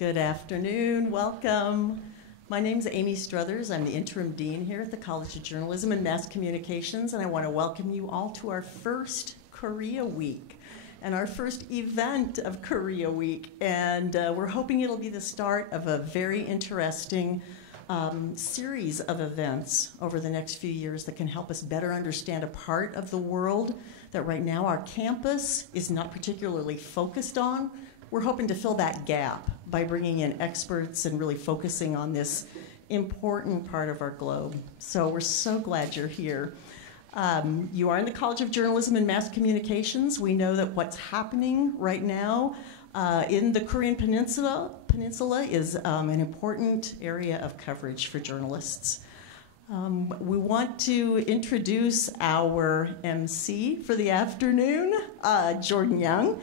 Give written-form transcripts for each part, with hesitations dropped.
Good afternoon, welcome. My name is Amy Struthers. I'm the interim dean here at the College of Journalism and Mass Communications, and I want to welcome you all to our first Korea Week and our first event of Korea Week. And we're hoping it'll be the start of a very interesting series of events over the next few years that can help us better understand a part of the world that right now our campus is not particularly focused on. We're hoping to fill that gap by bringing in experts and really focusing on this important part of our globe. So we're so glad you're here. You are in the College of Journalism and Mass Communications. We know that what's happening right now in the Korean Peninsula is an important area of coverage for journalists. We want to introduce our MC for the afternoon, Jordan Young.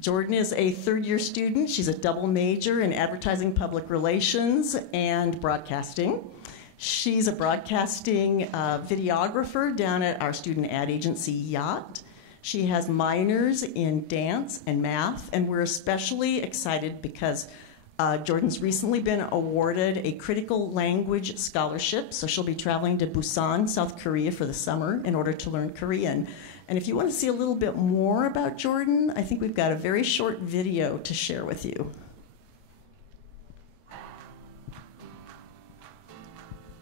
Jordan is a third-year student. She's a double major in advertising, public relations, and broadcasting. She's a broadcasting videographer down at our student ad agency, Yacht. She has minors in dance and math, and we're especially excited because Jordan's recently been awarded a critical language scholarship, so she'll be traveling to Busan, South Korea for the summer in order to learn Korean. And if you want to see a little bit more about Jordan, I think we've got a very short video to share with you.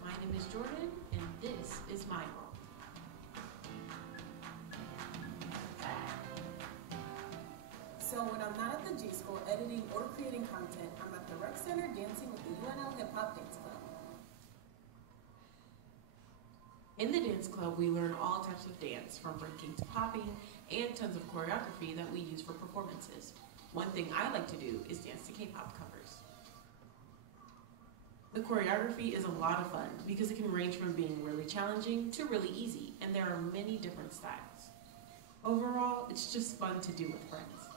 My name is Jordan, and this is my world. So when I'm not at the G School editing or creating content, I'm at the Rec Center dancing with the UNL Hip Hop Dance Club. In the dance club, we learn all types of dance, from breaking to popping, and tons of choreography that we use for performances. One thing I like to do is dance to K-pop covers. The choreography is a lot of fun because it can range from being really challenging to really easy, and there are many different styles. Overall, it's just fun to do with friends.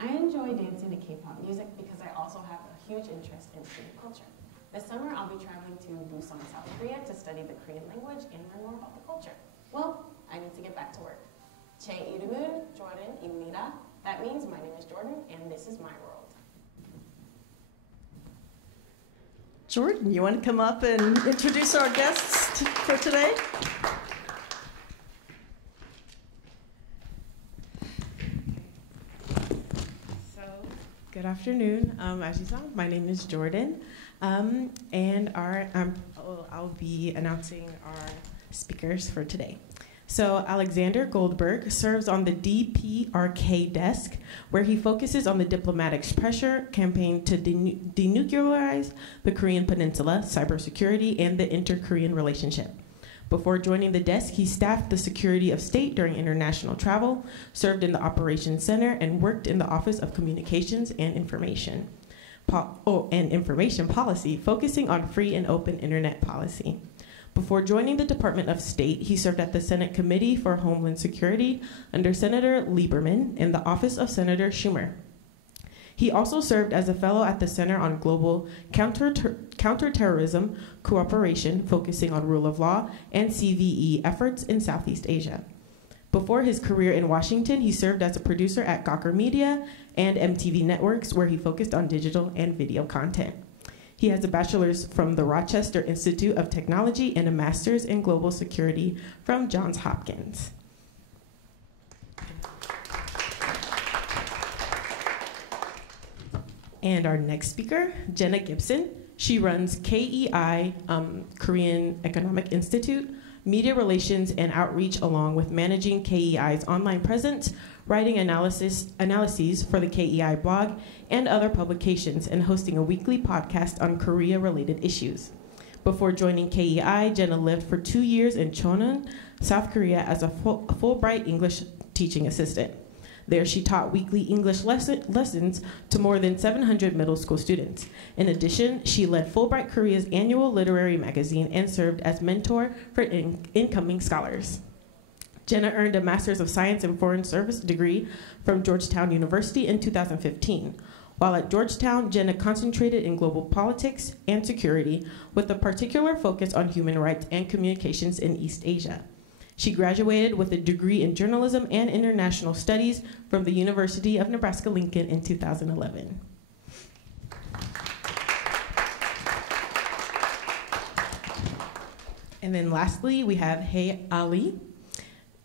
I enjoy dancing to K-pop music because I also have a huge interest in Korean culture. This summer, I'll be traveling to Busan, South Korea to study the Korean language and learn more about the culture. Well, I need to get back to work. 제 이름은 Jordan입니다. That means my name is Jordan, and this is my world. Jordan, you want to come up and introduce our guests for today? Good afternoon. As you saw, my name is Jordan, and I'll be announcing our speakers for today. So Alexander Goldberg serves on the DPRK desk, where he focuses on the diplomatic pressure campaign to denuclearize the Korean Peninsula, cybersecurity, and the inter-Korean relationship. Before joining the desk, he staffed the security of state during international travel, served in the operations center, and worked in the Office of Communications and Information Policy, focusing on free and open internet policy. Before joining the Department of State, he served at the Senate Committee for Homeland Security under Senator Lieberman in the Office of Senator Schumer. He also served as a fellow at the Center on Global Counterterrorism Cooperation, focusing on rule of law and CVE efforts in Southeast Asia. Before his career in Washington, he served as a producer at Gawker Media and MTV Networks, where he focused on digital and video content. He has a bachelor's from the Rochester Institute of Technology and a master's in global security from Johns Hopkins. And our next speaker, Jenna Gibson. She runs KEI, Korean Economic Institute, media relations and outreach, along with managing KEI's online presence, writing analyses for the KEI blog and other publications, and hosting a weekly podcast on Korea-related issues. Before joining KEI, Jenna lived for 2 years in Cheonan, South Korea as a Fulbright English teaching assistant. There, she taught weekly English lessons to more than 700 middle school students. In addition, she led Fulbright Korea's annual literary magazine and served as mentor for incoming scholars. Jenna earned a Master's of Science in Foreign Service degree from Georgetown University in 2015. While at Georgetown, Jenna concentrated in global politics and security, with a particular focus on human rights and communications in East Asia. She graduated with a degree in journalism and international studies from the University of Nebraska-Lincoln in 2011. And then lastly, we have Hae Ali.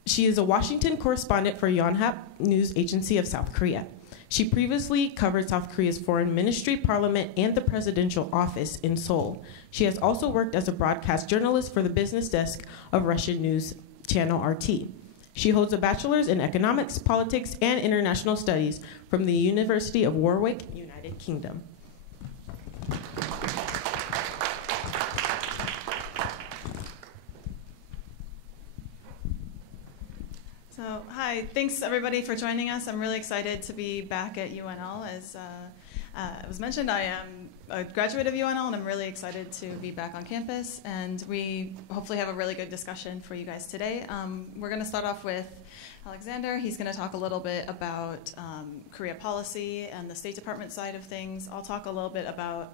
She is a Washington correspondent for Yonhap News Agency of South Korea. She previously covered South Korea's foreign ministry, parliament, and the presidential office in Seoul. She has also worked as a broadcast journalist for the business desk of Russian news channel RT. She holds a bachelor's in economics, politics, and international studies from the University of Warwick, United Kingdom. So, hi, thanks everybody for joining us. I'm really excited to be back at UNL. As it was mentioned, I am a graduate of UNL, and I'm really excited to be back on campus. And we hopefully have a really good discussion for you guys today. We're going to start off with Alexander. He's going to talk a little bit about Korea policy and the State Department side of things. I'll talk a little bit about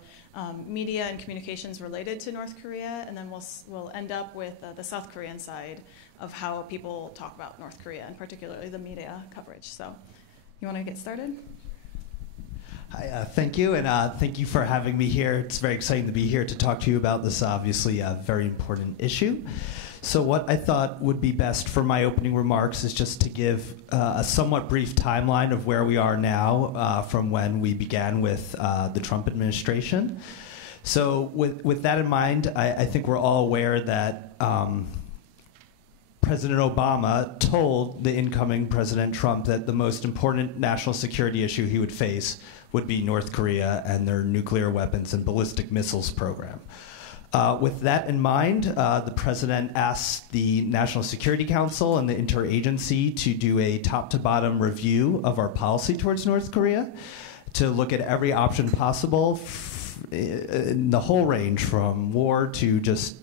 media and communications related to North Korea, and then we'll end up with the South Korean side of how people talk about North Korea, and particularly the media coverage. So, you want to get started? Hi, thank you, and thank you for having me here. It's very exciting to be here to talk to you about this obviously very important issue. So what I thought would be best for my opening remarks is just to give a somewhat brief timeline of where we are now from when we began with the Trump administration. So with that in mind, I think we're all aware that President Obama told the incoming President Trump that the most important national security issue he would face would be North Korea and their nuclear weapons and ballistic missiles program. With that in mind, the president asked the National Security Council and the interagency to do a top-to-bottom review of our policy towards North Korea, to look at every option possible in the whole range from war to just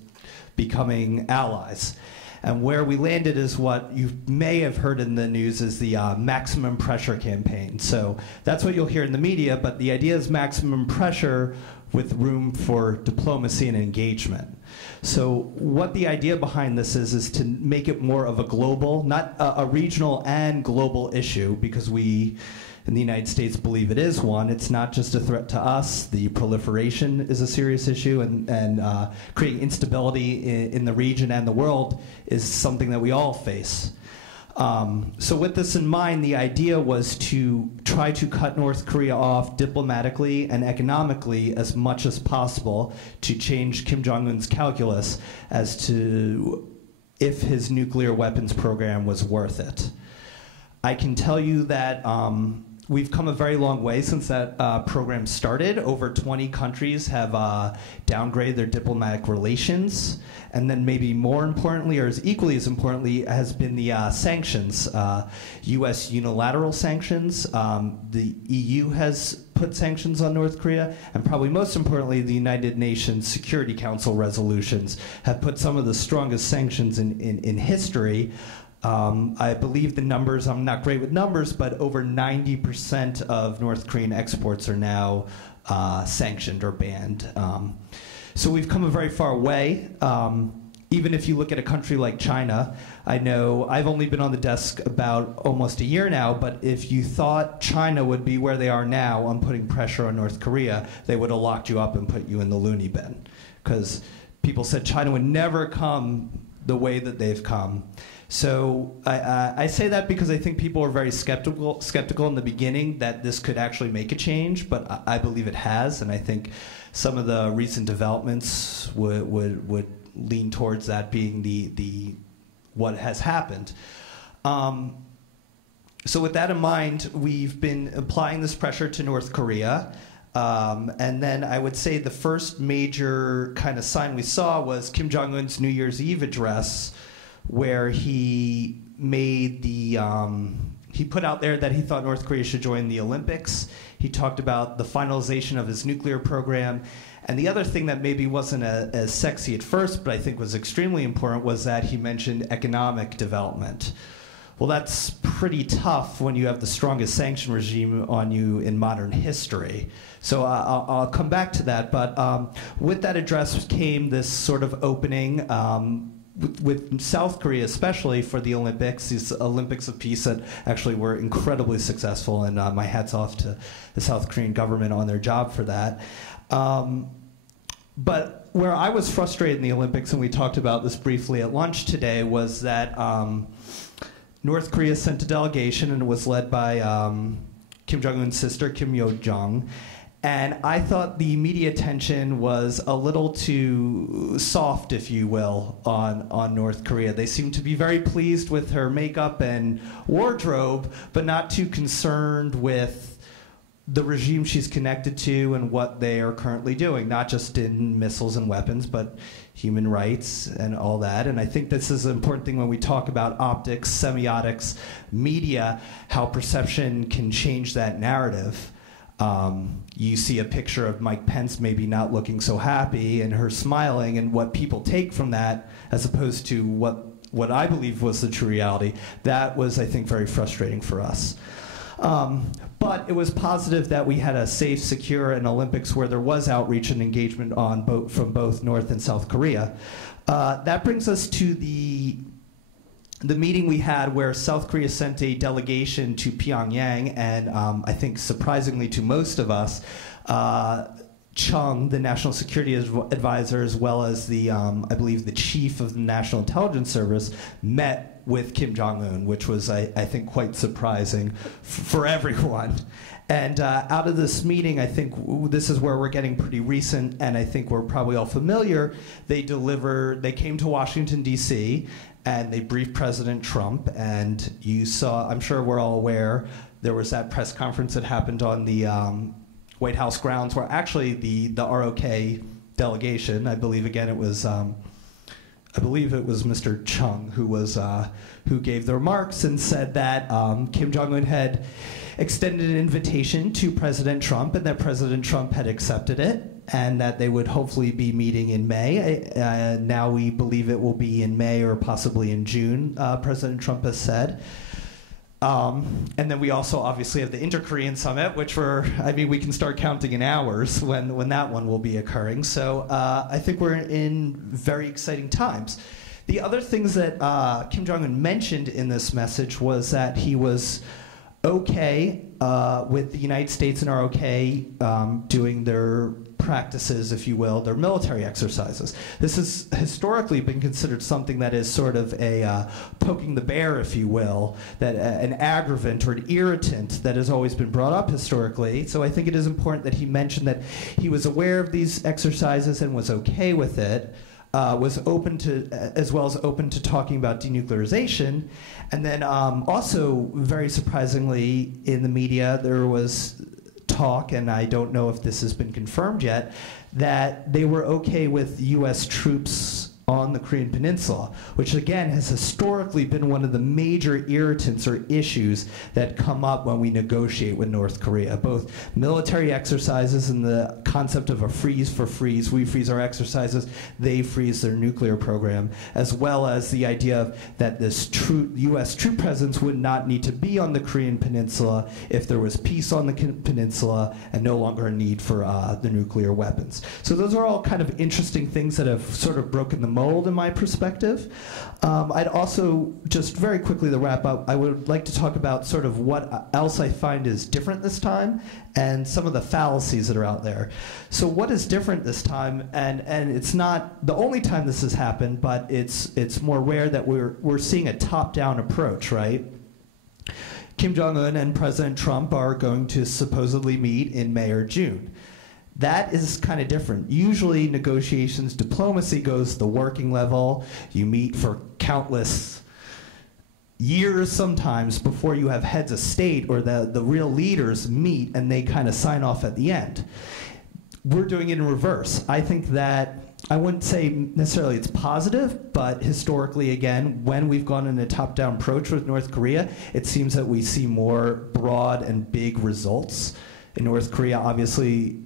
becoming allies. And where we landed is what you may have heard in the news is the maximum pressure campaign. So that's what you'll hear in the media, but the idea is maximum pressure with room for diplomacy and engagement. So what the idea behind this is to make it more of a global, not a regional and global issue, because we in the United States believe it is one. It's not just a threat to us. The proliferation is a serious issue, and creating instability in the region and the world is something that we all face. So with this in mind, the idea was to try to cut North Korea off diplomatically and economically as much as possible to change Kim Jong-un's calculus as to if his nuclear weapons program was worth it. I can tell you that we've come a very long way since that program started. Over 20 countries have downgraded their diplomatic relations. And then maybe more importantly, or as equally as importantly, has been the sanctions. U.S. unilateral sanctions. The EU has put sanctions on North Korea. And probably most importantly, the United Nations Security Council resolutions have put some of the strongest sanctions in history. I believe the numbers, I'm not great with numbers, but over 90% of North Korean exports are now sanctioned or banned. So we've come a very far way. Even if you look at a country like China, I know I've only been on the desk about almost a year now, but if you thought China would be where they are now on putting pressure on North Korea, they would have locked you up and put you in the loony bin. Because people said China would never come the way that they've come. So I say that because I think people were very skeptical in the beginning that this could actually make a change, but I believe it has, and I think some of the recent developments would lean towards that being the what has happened. So with that in mind, we've been applying this pressure to North Korea. And then I would say the first major kind of sign we saw was Kim Jong-un's New Year's Eve address, where he made the, he put out there that he thought North Korea should join the Olympics. He talked about the finalization of his nuclear program. And the other thing that maybe wasn't as sexy at first, but I think was extremely important, was that he mentioned economic development. Well, that's pretty tough when you have the strongest sanction regime on you in modern history. So I'll come back to that. But with that address came this sort of opening with South Korea, especially for the Olympics, these Olympics of peace that actually were incredibly successful. And my hat's off to the South Korean government on their job for that. But where I was frustrated in the Olympics, and we talked about this briefly at lunch today, was that North Korea sent a delegation, and it was led by Kim Jong-un's sister, Kim Yo-jong. And I thought the media attention was a little too soft, if you will, on North Korea. They seemed to be very pleased with her makeup and wardrobe, but not too concerned with the regime she's connected to and what they are currently doing, not just in missiles and weapons, but human rights and all that. And I think this is an important thing when we talk about optics, semiotics, media, how perception can change that narrative. You see a picture of Mike Pence maybe not looking so happy and her smiling, and what people take from that as opposed to what I believe was the true reality. That was, I think, very frustrating for us. But it was positive that we had a safe, secure, and Olympics where there was outreach and engagement from both North and South Korea. That brings us to the meeting we had where South Korea sent a delegation to Pyongyang, and I think surprisingly to most of us, Chung, the National Security Advisor, as well as the, I believe, the chief of the National Intelligence Service, met with Kim Jong-un, which was, I think, quite surprising for everyone. And out of this meeting, I think this is where we're getting pretty recent, and I think we're probably all familiar. They came to Washington, D.C., and they briefed President Trump, and you saw, I'm sure we're all aware, there was that press conference that happened on the White House grounds where actually the ROK delegation, I believe again it was Mr. Chung who gave the remarks and said that Kim Jong-un had extended an invitation to President Trump and that President Trump had accepted it, and that they would hopefully be meeting in May. Now we believe it will be in May or possibly in June, President Trump has said. And then we also obviously have the Inter-Korean Summit, which we can start counting in hours when that one will be occurring. So I think we're in very exciting times. The other things that Kim Jong-un mentioned in this message was that he was okay with the United States and ROK doing their practices, if you will, their military exercises. This has historically been considered something that is sort of a poking the bear, if you will, that an aggravant or an irritant that has always been brought up historically. So I think it is important that he mentioned that he was aware of these exercises and was okay with it. Was open to, as well as open to talking about denuclearization. And then also, very surprisingly, in the media, there was talk, and I don't know if this has been confirmed yet, that they were okay with U.S. troops on the Korean Peninsula, which again has historically been one of the major irritants or issues that come up when we negotiate with North Korea. Both military exercises and the concept of a freeze for freeze, we freeze our exercises, they freeze their nuclear program, as well as the idea of that this U.S. troop presence would not need to be on the Korean Peninsula if there was peace on the peninsula and no longer a need for the nuclear weapons. So those are all kind of interesting things that have sort of broken the mold in my perspective. I'd also, just very quickly to wrap up, I would like to talk about sort of what else I find is different this time and some of the fallacies that are out there. So what is different this time, and it's not the only time this has happened, but it's more rare that we're seeing a top-down approach, right? Kim Jong-un and President Trump are going to supposedly meet in May or June. That is kind of different. Usually negotiations, diplomacy goes to the working level. You meet for countless years sometimes before you have heads of state or the real leaders meet and they kind of sign off at the end. We're doing it in reverse. I think that, I wouldn't say necessarily it's positive, but historically, again, when we've gone in a top-down approach with North Korea, it seems that we see more broad and big results. In North Korea, obviously,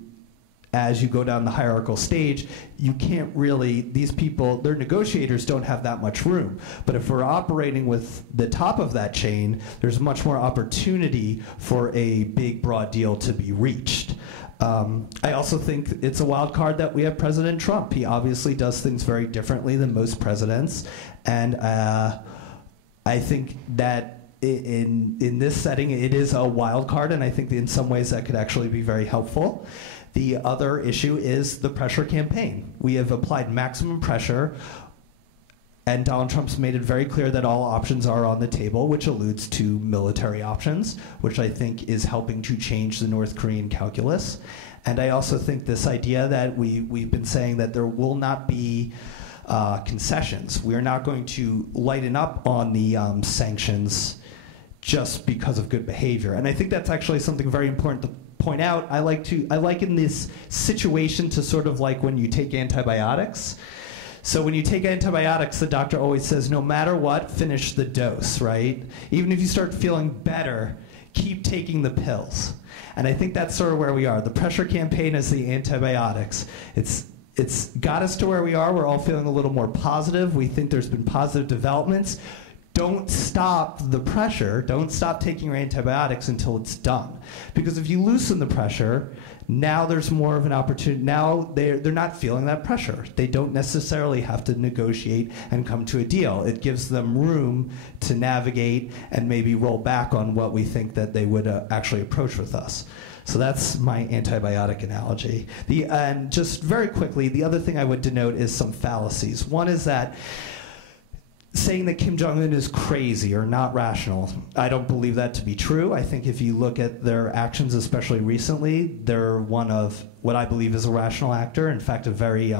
as you go down the hierarchical stage, you can't really, these people, their negotiators don't have that much room. But if we're operating with the top of that chain, there's much more opportunity for a big, broad deal to be reached. I also think it's a wild card that we have President Trump. He obviously does things very differently than most presidents. And I think that in this setting, it is a wild card, and I think that in some ways that could actually be very helpful. The other issue is the pressure campaign. We have applied maximum pressure, and Donald Trump's made it very clear that all options are on the table, which alludes to military options, which I think is helping to change the North Korean calculus. And I also think this idea that we've been saying that there will not be concessions. We're not going to lighten up on the sanctions just because of good behavior. And I think that's actually something very important to point out. I like in this situation to sort of like when you take antibiotics. So when you take antibiotics, the doctor always says, no matter what, finish the dose, right? Even if you start feeling better, keep taking the pills. And I think that's sort of where we are. The pressure campaign is the antibiotics. It's got us to where we are. We're all feeling a little more positive. We think there's been positive developments. Don't stop the pressure. Don't stop taking your antibiotics until it's done. Because if you loosen the pressure, now there's more of an opportunity. Now they're not feeling that pressure. They don't necessarily have to negotiate and come to a deal. It gives them room to navigate and maybe roll back on what we think that they would actually approach with us. So that's my antibiotic analogy. And just very quickly, the other thing I would denote is some fallacies. One is that saying that Kim Jong-un is crazy or not rational, I don't believe that to be true. I think if you look at their actions, especially recently, they're one of what I believe is a rational actor. In fact, a very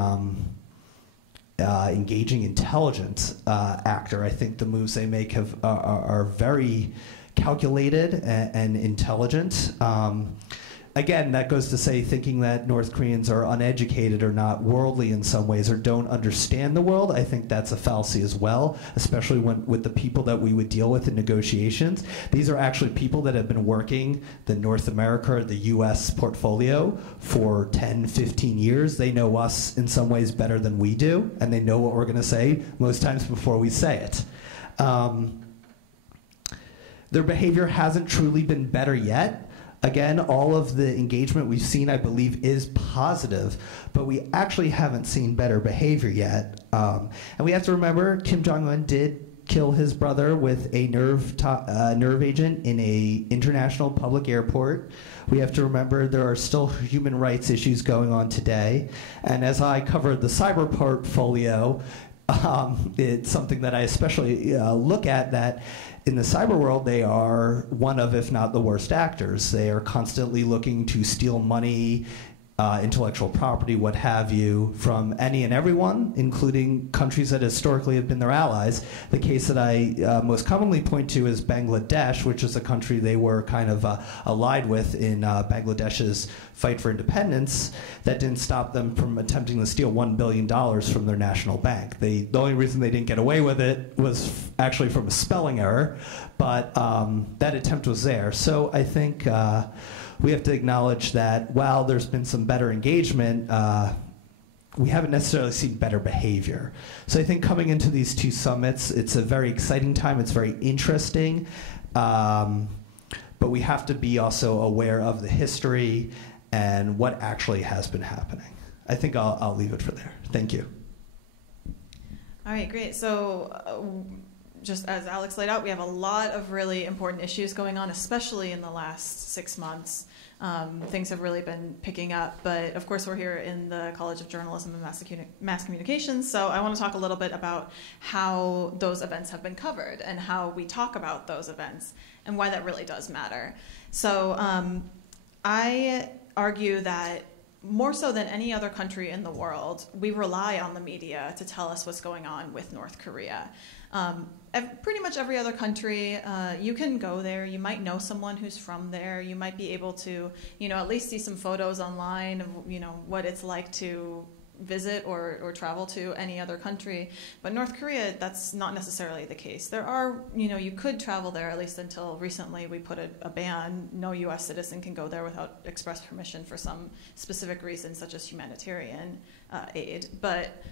engaging, intelligent actor. I think the moves they make are very calculated and intelligent. Again, that goes to say thinking that North Koreans are uneducated or not worldly in some ways or don't understand the world, I think that's a fallacy as well, especially with the people that we would deal with in negotiations. These are actually people that have been working the North America or the US portfolio for 10, 15 years. They know us in some ways better than we do, and they know what we're going to say most times before we say it. Their behavior hasn't truly been better yet. Again, all of the engagement we've seen, I believe, is positive, but we actually haven't seen better behavior yet. And we have to remember, Kim Jong-un did kill his brother with a nerve agent in an international public airport. We have to remember there are still human rights issues going on today. And as I covered the cyber portfolio, it's something that I especially look at, that in the cyber world, they are one of, if not the worst actors. They are constantly looking to steal money, intellectual property, what have you, from any and everyone, including countries that historically have been their allies. The case that I most commonly point to is Bangladesh, which is a country they were kind of allied with in Bangladesh's fight for independence. That didn't stop them from attempting to steal $1 billion from their national bank. The only reason they didn't get away with it was actually from a spelling error, but that attempt was there. So I think we have to acknowledge that while there's been some better engagement, we haven't necessarily seen better behavior. So I think coming into these two summits, it's a very exciting time. It's very interesting. But we have to be also aware of the history and what actually has been happening. I think I'll leave it for there. Thank you. All right, great. So just as Alex laid out, we have a lot of really important issues going on, especially in the last 6 months. Things have really been picking up, but of course we're here in the College of Journalism and Mass Communications, so I want to talk a little bit about how those events have been covered and how we talk about those events and why that really does matter. So I argue that more so than any other country in the world, we rely on the media to tell us what's going on with North Korea. Pretty much every other country, you can go there, you might know someone who's from there, you might be able to, at least see some photos online of, what it's like to visit or travel to any other country. But North Korea, that's not necessarily the case. There are, you could travel there, at least until recently we put a ban. No US citizen can go there without express permission for some specific reason, such as humanitarian aid. But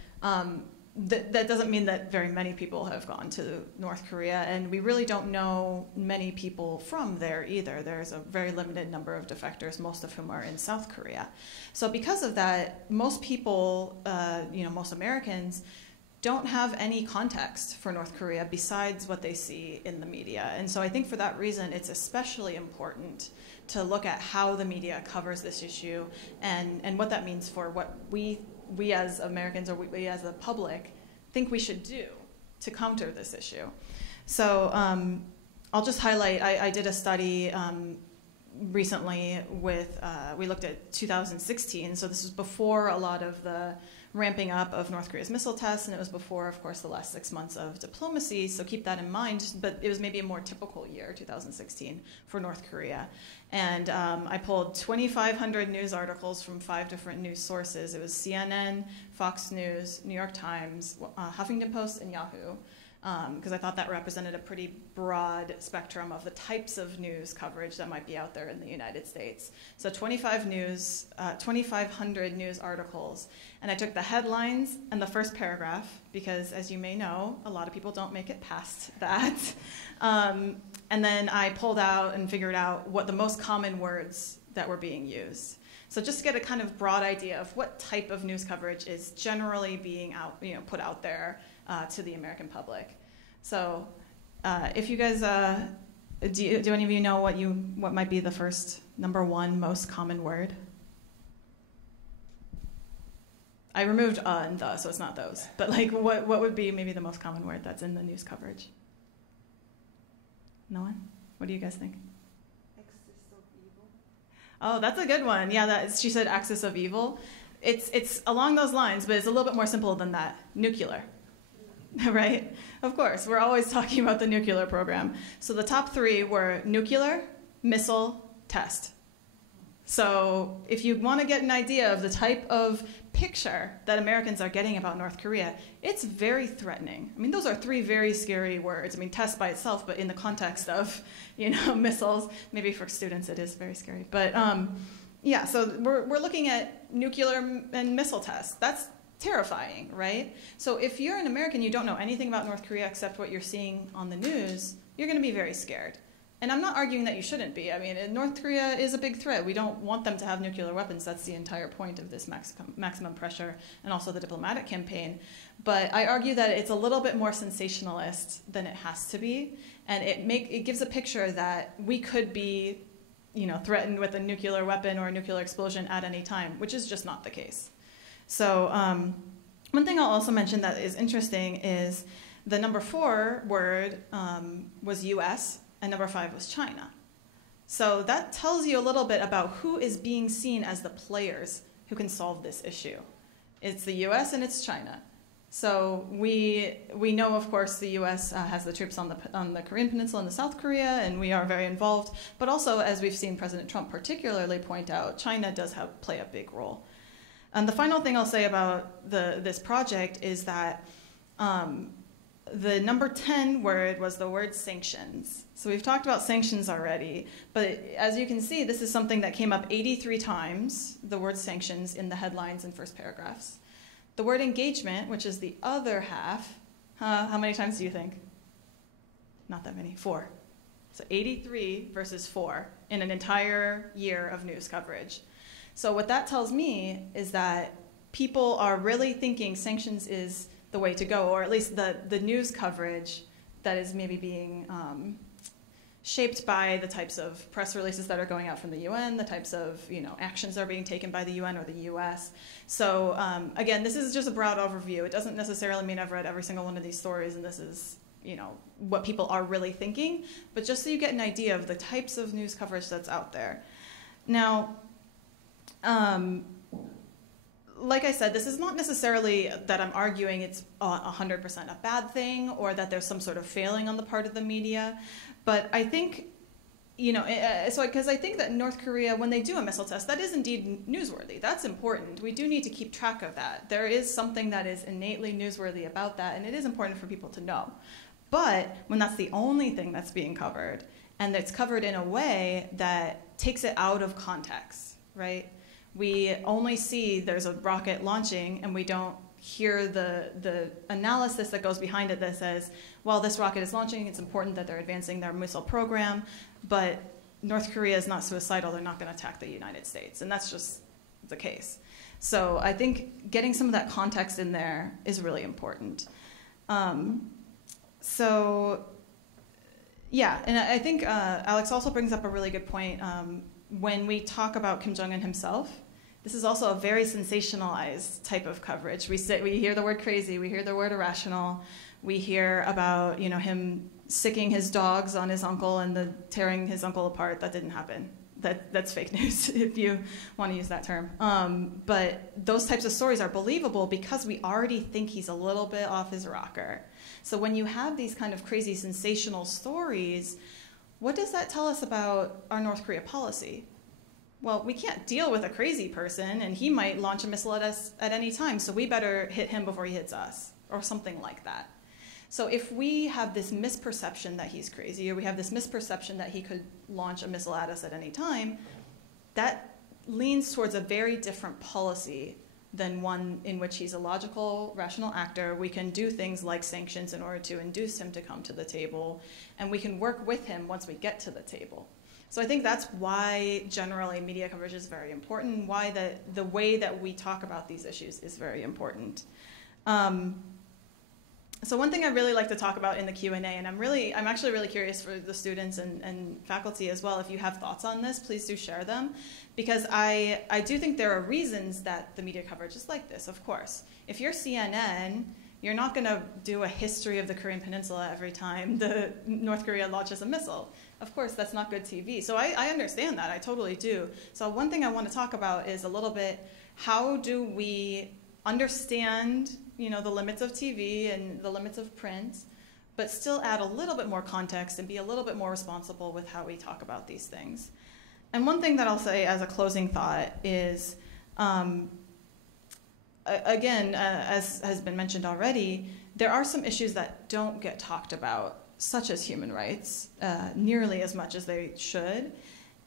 that doesn't mean that very many people have gone to North Korea, and we really don't know many people from there either. There's a very limited number of defectors, most of whom are in South Korea. So because of that, most people, most Americans, don't have any context for North Korea besides what they see in the media. And so I think for that reason, it's especially important to look at how the media covers this issue and what that means for what we as Americans or we as the public think we should do to counter this issue. So I'll just highlight, I did a study recently with, we looked at 2016, so this was before a lot of the ramping up of North Korea's missile tests, and it was before, of course, the last 6 months of diplomacy, so keep that in mind, but it was maybe a more typical year, 2016, for North Korea. And I pulled 2,500 news articles from 5 different news sources. It was CNN, Fox News, New York Times, Huffington Post, and Yahoo, because I thought that represented a pretty broad spectrum of the types of news coverage that might be out there in the United States. So 2,500 news articles. And I took the headlines and the first paragraph, because as you may know, a lot of people don't make it past that. And then I pulled out and figured out what the most common words that were being used. So just to get a kind of broad idea of what type of news coverage is generally being put out there to the American public. So if you guys, do any of you know what might be the first #1 most common word? I removed and the, so it's not those. But like, what would be maybe the most common word that's in the news coverage? No one? What do you guys think? Axis of evil. Oh, that's a good one. Yeah, she said axis of evil. It's along those lines, but it's a little bit more simple than that. Nuclear. Right? Of course, we're always talking about the nuclear program. So the top 3 were nuclear, missile, test. So if you want to get an idea of the type of picture that Americans are getting about North Korea, it's very threatening. I mean, those are 3 very scary words. I mean, test by itself, but in the context of, missiles, maybe for students it is very scary. But yeah, so we're looking at nuclear and missile tests. That's terrifying, right? So if you're an American, you don't know anything about North Korea except what you're seeing on the news, you're going to be very scared. And I'm not arguing that you shouldn't be. I mean, North Korea is a big threat. We don't want them to have nuclear weapons. That's the entire point of this maximum pressure and also the diplomatic campaign. But I argue that it's a little bit more sensationalist than it has to be. And it gives a picture that we could be threatened with a nuclear weapon or a nuclear explosion at any time, which is just not the case. So one thing I'll also mention that is interesting is the #4 word was US, and #5 was China. So that tells you a little bit about who is being seen as the players who can solve this issue. It's the US and it's China. So we know, of course, the US has the troops on the Korean Peninsula and the South Korea, and we are very involved. But also, as we've seen President Trump particularly point out, China does play a big role. And the final thing I'll say about this project is that the #10 word was the word sanctions. So we've talked about sanctions already, but as you can see, this is something that came up 83 times, the word sanctions, in the headlines and first paragraphs. The word engagement, which is the other half, how many times do you think? Not that many, 4. So 83 versus 4 in an entire year of news coverage. So what that tells me is that people are really thinking sanctions is the way to go, or at least the news coverage that is maybe being shaped by the types of press releases that are going out from the UN, the types of actions that are being taken by the UN or the US. So again, this is just a broad overview. It doesn't necessarily mean I've read every single one of these stories and this is what people are really thinking, but just so you get an idea of the types of news coverage that's out there. Now, like I said, this is not necessarily that I'm arguing it's 100% a bad thing or that there's some sort of failing on the part of the media, but I think, because I think that North Korea, when they do a missile test, that is indeed newsworthy. That's important. We do need to keep track of that. There is something that is innately newsworthy about that, and it is important for people to know. But when that's the only thing that's being covered, and it's covered in a way that takes it out of context, right? We only see there's a rocket launching, and we don't hear the analysis that goes behind it that says, well, this rocket is launching, it's important that they're advancing their missile program, but North Korea is not suicidal, they're not going to attack the United States. And that's just the case. So I think getting some of that context in there is really important. Yeah, and I think Alex also brings up a really good point. When we talk about Kim Jong-un himself, this is also a very sensationalized type of coverage. We hear the word crazy, we hear the word irrational, we hear about him sicking his dogs on his uncle and tearing his uncle apart. That didn't happen. That's fake news, if you want to use that term. But those types of stories are believable because we already think he's a little bit off his rocker. So when you have these kind of crazy sensational stories, what does that tell us about our North Korea policy? Well, we can't deal with a crazy person, and he might launch a missile at us at any time, so we better hit him before he hits us, or something like that. So if we have this misperception that he's crazy, or we have this misperception that he could launch a missile at us at any time, that leans towards a very different policy than one in which he's a logical, rational actor. We can do things like sanctions in order to induce him to come to the table, and we can work with him once we get to the table. So I think that's why generally media coverage is very important, why the way that we talk about these issues is very important. So one thing I really like to talk about in the Q&A, and I'm actually really curious for the students and faculty as well, if you have thoughts on this, please do share them, because I do think there are reasons that the media coverage is like this, of course. If you're CNN, you're not going to do a history of the Korean Peninsula every time the North Korea launches a missile. Of course, that's not good TV. So I understand that, I totally do. So one thing I want to talk about is a little bit, how do we understand the limits of TV and the limits of print, but still add a little bit more context and be a little bit more responsible with how we talk about these things. And one thing that I'll say as a closing thought is, again, as has been mentioned already, there are some issues that don't get talked about, such as human rights, nearly as much as they should.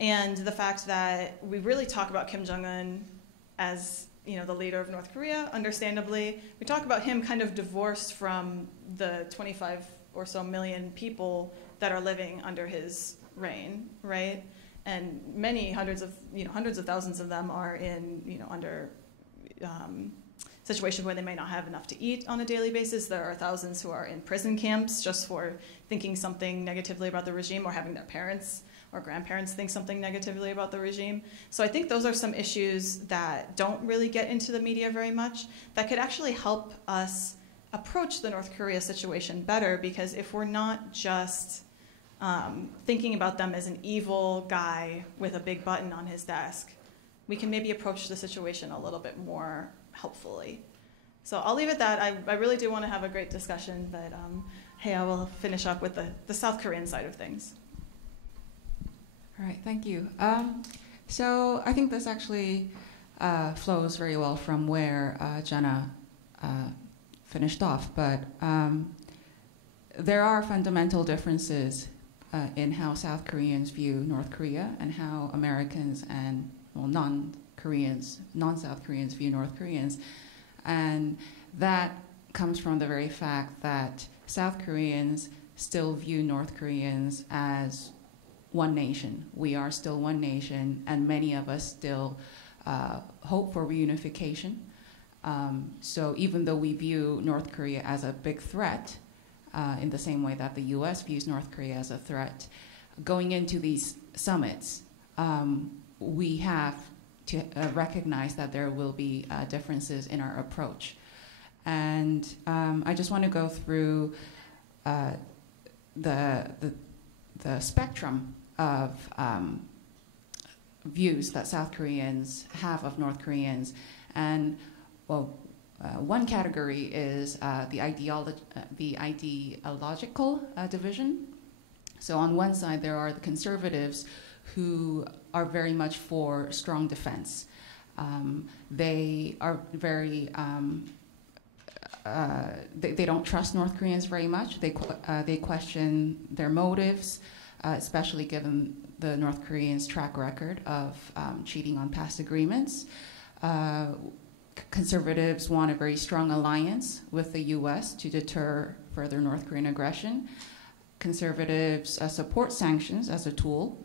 And the fact that we really talk about Kim Jong-un as the leader of North Korea, understandably. We talk about him kind of divorced from the 25 or so million people that are living under his reign, right? And hundreds of thousands of them are in, under situations where they may not have enough to eat on a daily basis. There are thousands who are in prison camps just for thinking something negatively about the regime or having their parents or grandparents think something negatively about the regime. So I think those are some issues that don't really get into the media very much that could actually help us approach the North Korea situation better, because if we're not just thinking about them as an evil guy with a big button on his desk, we can maybe approach the situation a little bit more helpfully. So I'll leave it at that. I really do want to have a great discussion, but hey, I will finish up with the South Korean side of things. All right, thank you. So I think this actually flows very well from where Jenna finished off, but there are fundamental differences in how South Koreans view North Korea and how Americans and non-South Koreans view North Koreans. And that comes from the very fact that South Koreans still view North Koreans as one nation. We are still one nation, and many of us still hope for reunification. So even though we view North Korea as a big threat, in the same way that the US views North Korea as a threat, going into these summits, we have to recognize that there will be differences in our approach. And I just want to go through the spectrum of views that South Koreans have of North Koreans. And well, one category is the ideological division. So on one side, there are the conservatives who are very much for strong defense. They are very, they don't trust North Koreans very much. They question their motives, especially given the North Koreans' track record of cheating on past agreements. Conservatives want a very strong alliance with the US to deter further North Korean aggression. Conservatives support sanctions as a tool.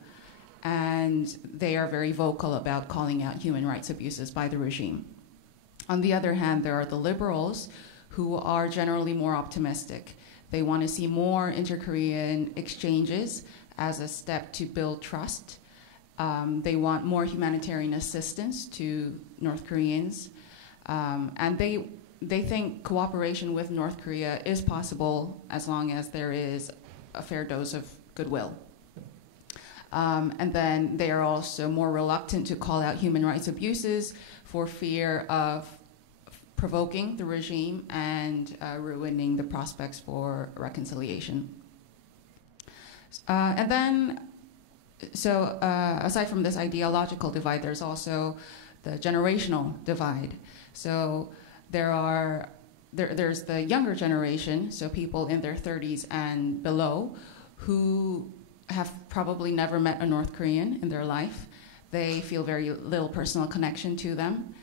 and they are very vocal about calling out human rights abuses by the regime. On the other hand, there are the liberals who are generally more optimistic. They want to see more inter-Korean exchanges as a step to build trust. They want more humanitarian assistance to North Koreans. And they think cooperation with North Korea is possible as long as there is a fair dose of goodwill. And then they are also more reluctant to call out human rights abuses for fear of provoking the regime and ruining the prospects for reconciliation. And then, aside from this ideological divide, there's also the generational divide. So there's the younger generation, so people in their 30s and below, who have probably never met a North Korean in their life. They feel very little personal connection to them.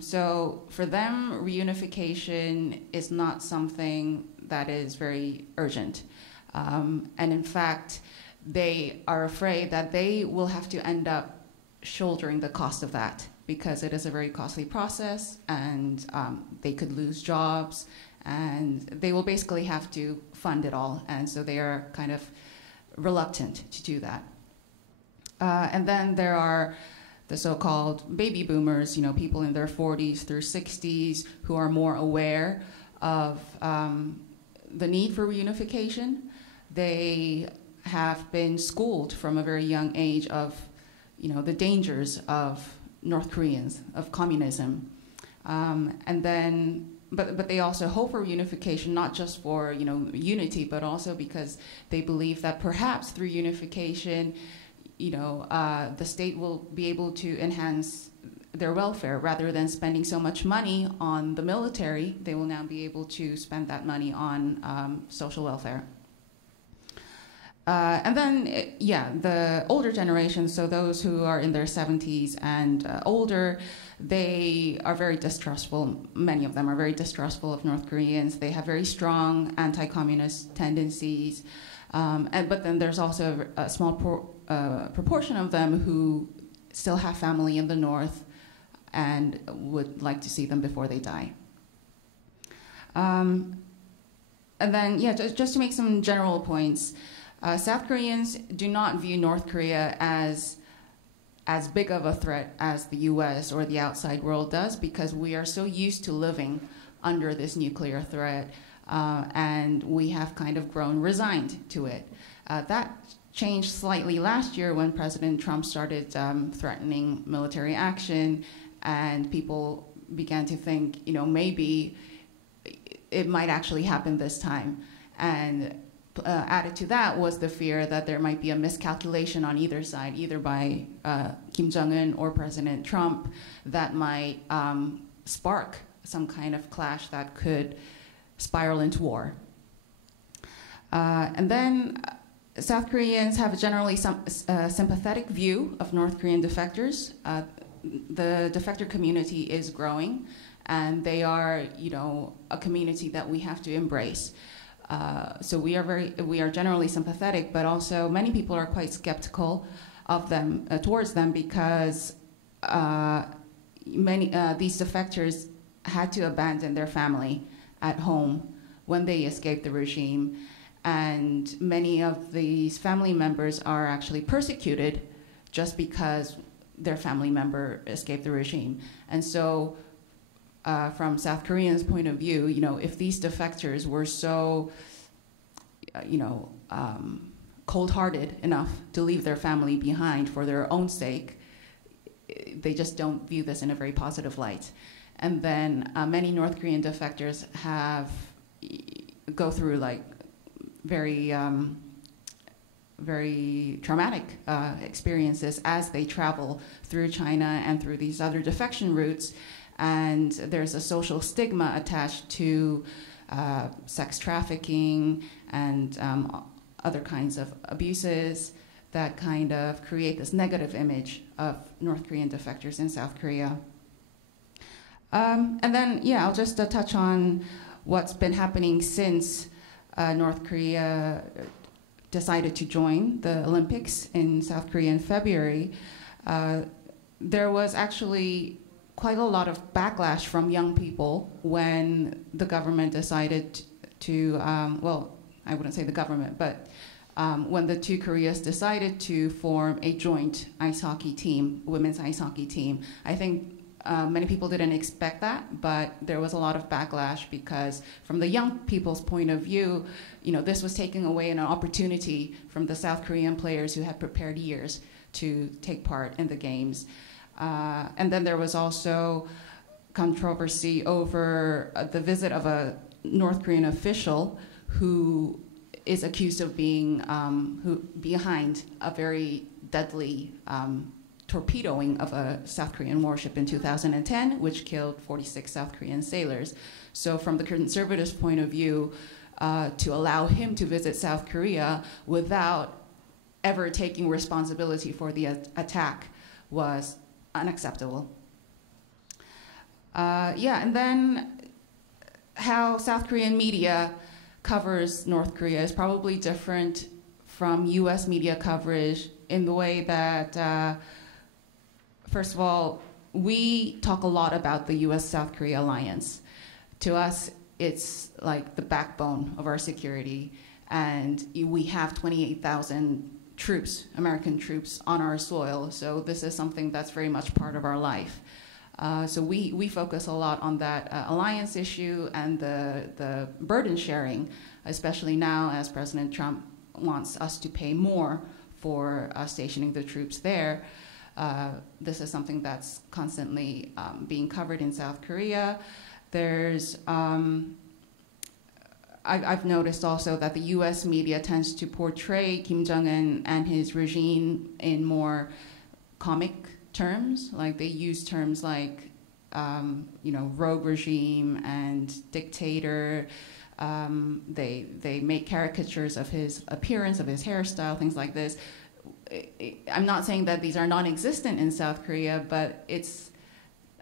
So for them, reunification is not something that is very urgent. And in fact, they are afraid that they will have to end up shouldering the cost of that because it is a very costly process, and they could lose jobs, and they will basically have to fund it all. And so they are kind of reluctant to do that. And then there are the so-called baby boomers, people in their 40s through 60s who are more aware of the need for reunification. They have been schooled from a very young age of, the dangers of North Koreans, of communism. And then, but they also hope for reunification, not just for, unity, but also because they believe that perhaps through unification, the state will be able to enhance their welfare. Rather than spending so much money on the military, they will now be able to spend that money on social welfare. And then, the older generation, so those who are in their 70s and older, they are very distrustful. Many of them are very distrustful of North Koreans. They have very strong anti-communist tendencies. But then there's also a small proportion of them who still have family in the North and would like to see them before they die. And then, just to make some general points, South Koreans do not view North Korea as big of a threat as the US or the outside world does, because we are so used to living under this nuclear threat, and we have kind of grown resigned to it. That changed slightly last year when President Trump started threatening military action, and people began to think, maybe it might actually happen this time. And added to that was the fear that there might be a miscalculation on either side, either by Kim Jong-un or President Trump, that might spark some kind of clash that could spiral into war. And then South Koreans have a generally sympathetic view of North Korean defectors. The defector community is growing, and they are, a community that we have to embrace. So we are generally sympathetic, but also many people are quite skeptical of them, towards them, because these defectors had to abandon their family at home when they escaped the regime, and many of these family members are actually persecuted just because their family member escaped the regime. And so from South Koreans' point of view, if these defectors were so, cold-hearted enough to leave their family behind for their own sake, they just don't view this in a very positive light. And then many North Korean defectors go through very traumatic experiences as they travel through China and through these other defection routes. And there's a social stigma attached to sex trafficking and other kinds of abuses that kind of create this negative image of North Korean defectors in South Korea. And then, I'll just touch on what's been happening since North Korea decided to join the Olympics in South Korea in February, there was actually quite a lot of backlash from young people when the government decided to, well, I wouldn't say the government, but when the two Koreas decided to form a joint ice hockey team, women's ice hockey team. I think many people didn't expect that, but there was a lot of backlash because from the young people's point of view, this was taking away an opportunity from the South Korean players who had prepared years to take part in the games. And then there was also controversy over the visit of a North Korean official who is accused of being behind a very deadly torpedoing of a South Korean warship in 2010, which killed 46 South Korean sailors. So from the conservatives' point of view, to allow him to visit South Korea without ever taking responsibility for the attack was unacceptable. And then how South Korean media covers North Korea is probably different from US media coverage in the way that, first of all, we talk a lot about the US-South Korea alliance. To us, it's like the backbone of our security, and we have 28,000 troops, American troops, on our soil, so this is something that's very much part of our life. So we focus a lot on that alliance issue and the burden sharing, especially now as President Trump wants us to pay more for stationing the troops there. This is something that's constantly being covered in South Korea. There's, I've noticed also that the US media tends to portray Kim Jong-un and his regime in more comic terms. Like they use terms like, rogue regime and dictator. They make caricatures of his appearance, of his hairstyle, things like this. I'm not saying that these are non-existent in South Korea, but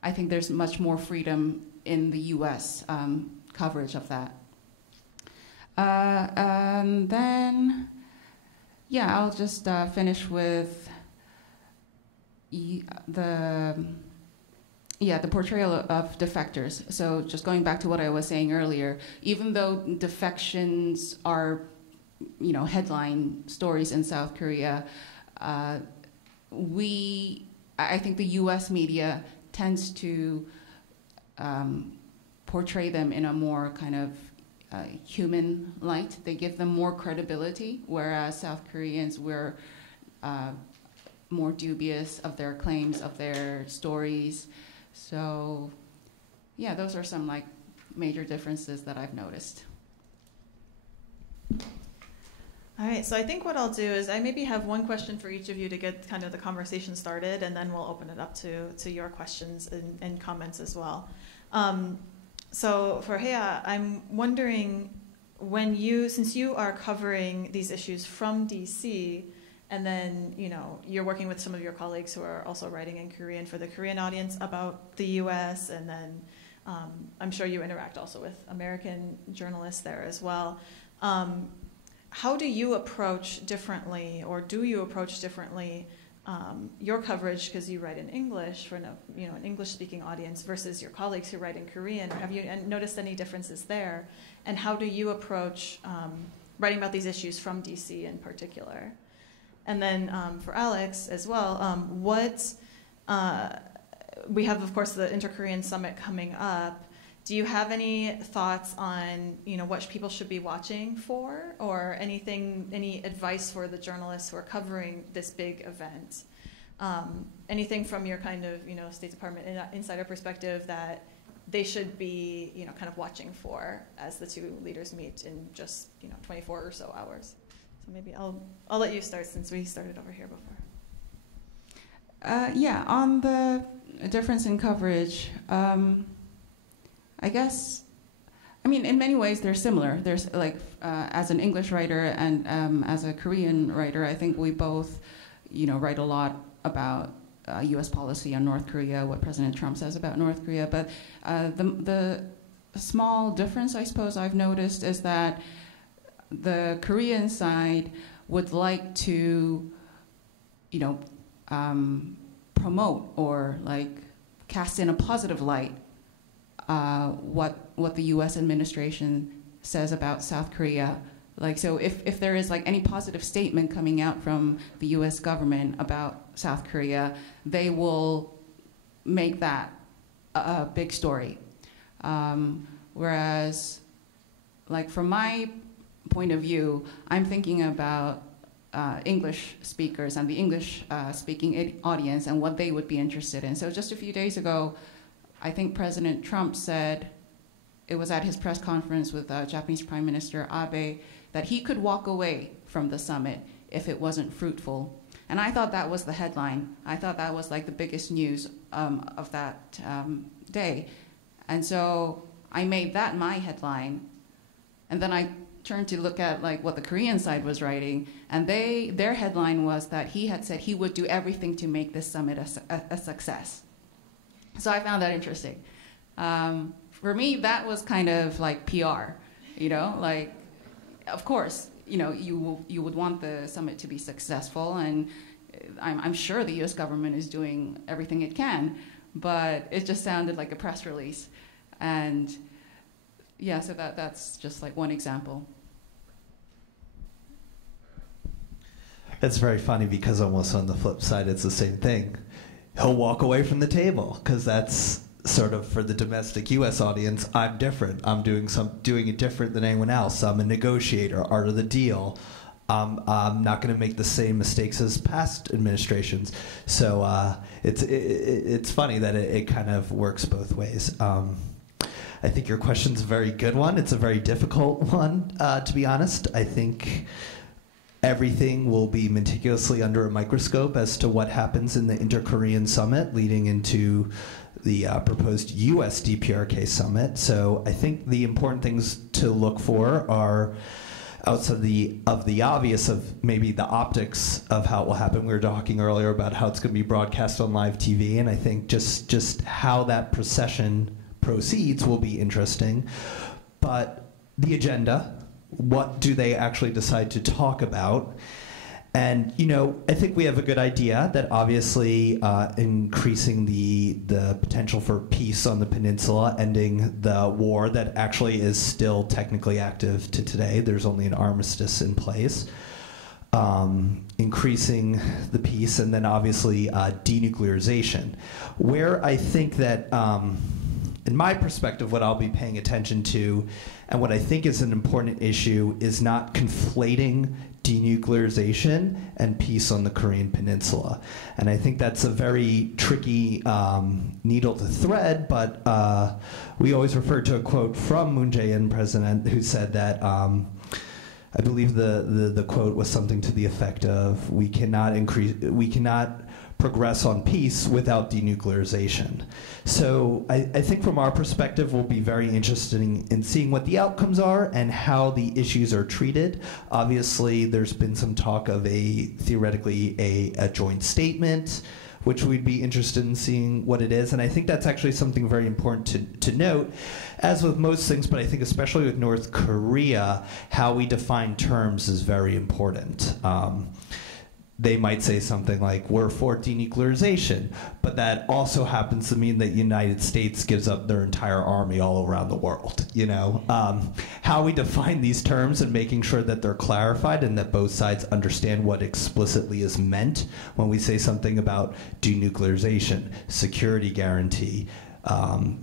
I think there's much more freedom in the US coverage of that. And then, I'll just finish with the portrayal of defectors. So just going back to what I was saying earlier, even though defections are, headline stories in South Korea, I think the U.S. media tends to portray them in a more kind of human light. They give them more credibility, whereas South Koreans were more dubious of their claims, of their stories. So, those are some major differences that I've noticed. All right, so I think what I'll do is I maybe have one question for each of you to get kind of the conversation started, and then we'll open it up to your questions and comments as well. So for Hea, I'm wondering since you are covering these issues from DC, and then you're working with some of your colleagues who are also writing in Korean for the Korean audience about the U.S., and then I'm sure you interact also with American journalists there as well. How do you approach differently, or do you approach differently your coverage, because you write in English for an English-speaking audience versus your colleagues who write in Korean? Have you noticed any differences there? And how do you approach writing about these issues from DC in particular? And then for Alex as well, we have, of course, the Inter-Korean Summit coming up. Do you have any thoughts on what people should be watching for, or any advice for the journalists who are covering this big event? Anything from your kind of State Department insider perspective that they should be kind of watching for as the two leaders meet in just 24 or so hours? So maybe I'll let you start, since we started over here before. On the difference in coverage, I guess, in many ways they're similar. There's as an English writer and as a Korean writer, I think we both, write a lot about U.S. policy on North Korea, what President Trump says about North Korea. But the small difference, I suppose, I've noticed is that the Korean side would like to, promote or like cast in a positive light what the U.S. administration says about South Korea. Like, so if there is like any positive statement coming out from the U.S. government about South Korea, they will make that a big story. Whereas, like from my point of view, I'm thinking about English speakers and the English speaking audience and what they would be interested in. So just a few days ago, I think President Trump said, it was at his press conference with Japanese Prime Minister Abe, that he could walk away from the summit if it wasn't fruitful. And I thought that was the headline. I thought that was like the biggest news of that day. And so I made that my headline. And then I turned to look at like what the Korean side was writing, and their headline was that he had said he would do everything to make this summit a success. So I found that interesting. For me, that was kind of like PR, like, of course, you would want the summit to be successful, and I'm sure the U.S. government is doing everything it can, but it just sounded like a press release. And yeah, so that's just like one example. It's very funny because almost on the flip side, it's the same thing. He'll walk away from the table because that's sort of for the domestic U.S. audience. I'm different. I'm doing it different than anyone else. I'm a negotiator, art of the deal. I'm not going to make the same mistakes as past administrations. So it's funny that it kind of works both ways. I think your question's a very good one. It's a very difficult one, to be honest. I think everything will be meticulously under a microscope as to what happens in the Inter-Korean Summit leading into the proposed U.S. DPRK Summit. So I think the important things to look for are outside of the obvious of maybe the optics of how it will happen. We were talking earlier about how it's going to be broadcast on live TV, and I think just how that procession proceeds will be interesting. But the agenda, what do they actually decide to talk about? And, I think we have a good idea that obviously increasing the potential for peace on the peninsula, ending the war that actually is still technically active to today. There's only an armistice in place. Increasing the peace, and then obviously denuclearization. Where I think that, in my perspective, what I'll be paying attention to, and what I think is an important issue, is not conflating denuclearization and peace on the Korean Peninsula. And I think that's a very tricky needle to thread, but we always refer to a quote from Moon Jae-in, president, who said that, I believe the quote was something to the effect of, we cannot progress on peace without denuclearization. So I think from our perspective, we'll be very interested in seeing what the outcomes are and how the issues are treated. Obviously, there's been some talk of theoretically a joint statement, which we'd be interested in seeing what it is. And I think that's actually something very important to note. As with most things, but I think especially with North Korea, how we define terms is very important. They might say something like, we're for denuclearization, but that also happens to mean that the United States gives up their entire army all around the world, How we define these terms and making sure that they're clarified and that both sides understand what explicitly is meant when we say something about denuclearization, security guarantee,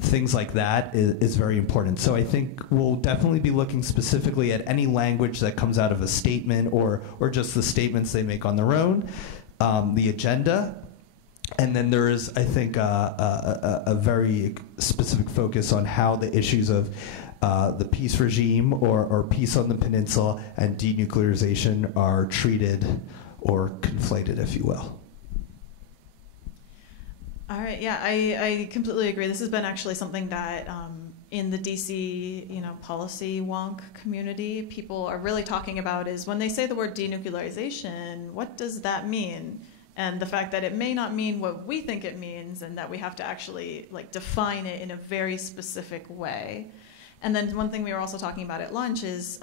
things like that is very important. So I think we'll definitely be looking specifically at any language that comes out of a statement or just the statements they make on their own, the agenda, and then there is, I think, a very specific focus on how the issues of the peace regime or peace on the peninsula and denuclearization are treated or conflated, if you will. All right, yeah, I completely agree. This has been actually something that in the DC, policy wonk community, people are really talking about is when they say the word denuclearization, what does that mean? And the fact that it may not mean what we think it means, and that we have to actually define it in a very specific way. And then one thing we were also talking about at lunch is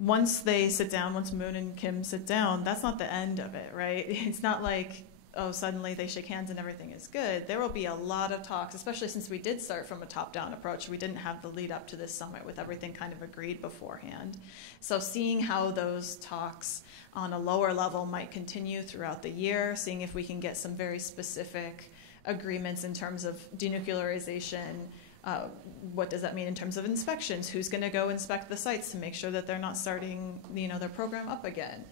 once they sit down, once Moon and Kim sit down, that's not the end of it, right? It's not like, oh, suddenly they shake hands and everything is good. There will be a lot of talks, especially since we did start from a top-down approach. We didn't have the lead up to this summit with everything kind of agreed beforehand. So seeing how those talks on a lower level might continue throughout the year, seeing if we can get some very specific agreements in terms of denuclearization. What does that mean in terms of inspections? Who's going to go inspect the sites to make sure that they're not starting, their program up again?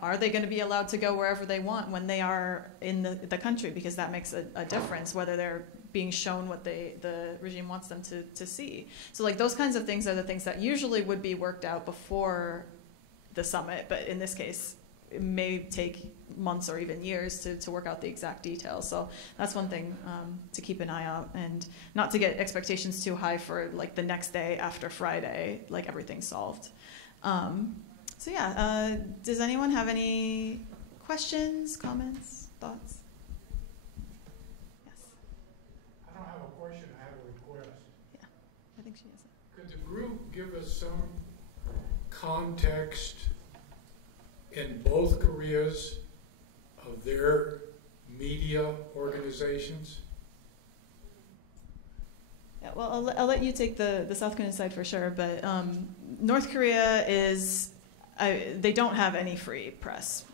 Are they going to be allowed to go wherever they want when they are in the country? Because that makes a difference, whether they're being shown what the regime wants them to see. So like those kinds of things are the things that usually would be worked out before the summit, but in this case, it may take months or even years to work out the exact details. So that's one thing to keep an eye out, and not to get expectations too high for like the next day after Friday, like everything's solved. So yeah, does anyone have any questions, comments, thoughts? Yes. I don't have a question, I have a request. Yeah, I think she has it. Could the group give us some context in both Koreas of their media organizations? Yeah, well, I'll let you take the South Korean side for sure, but North Korea is, they don't have any free press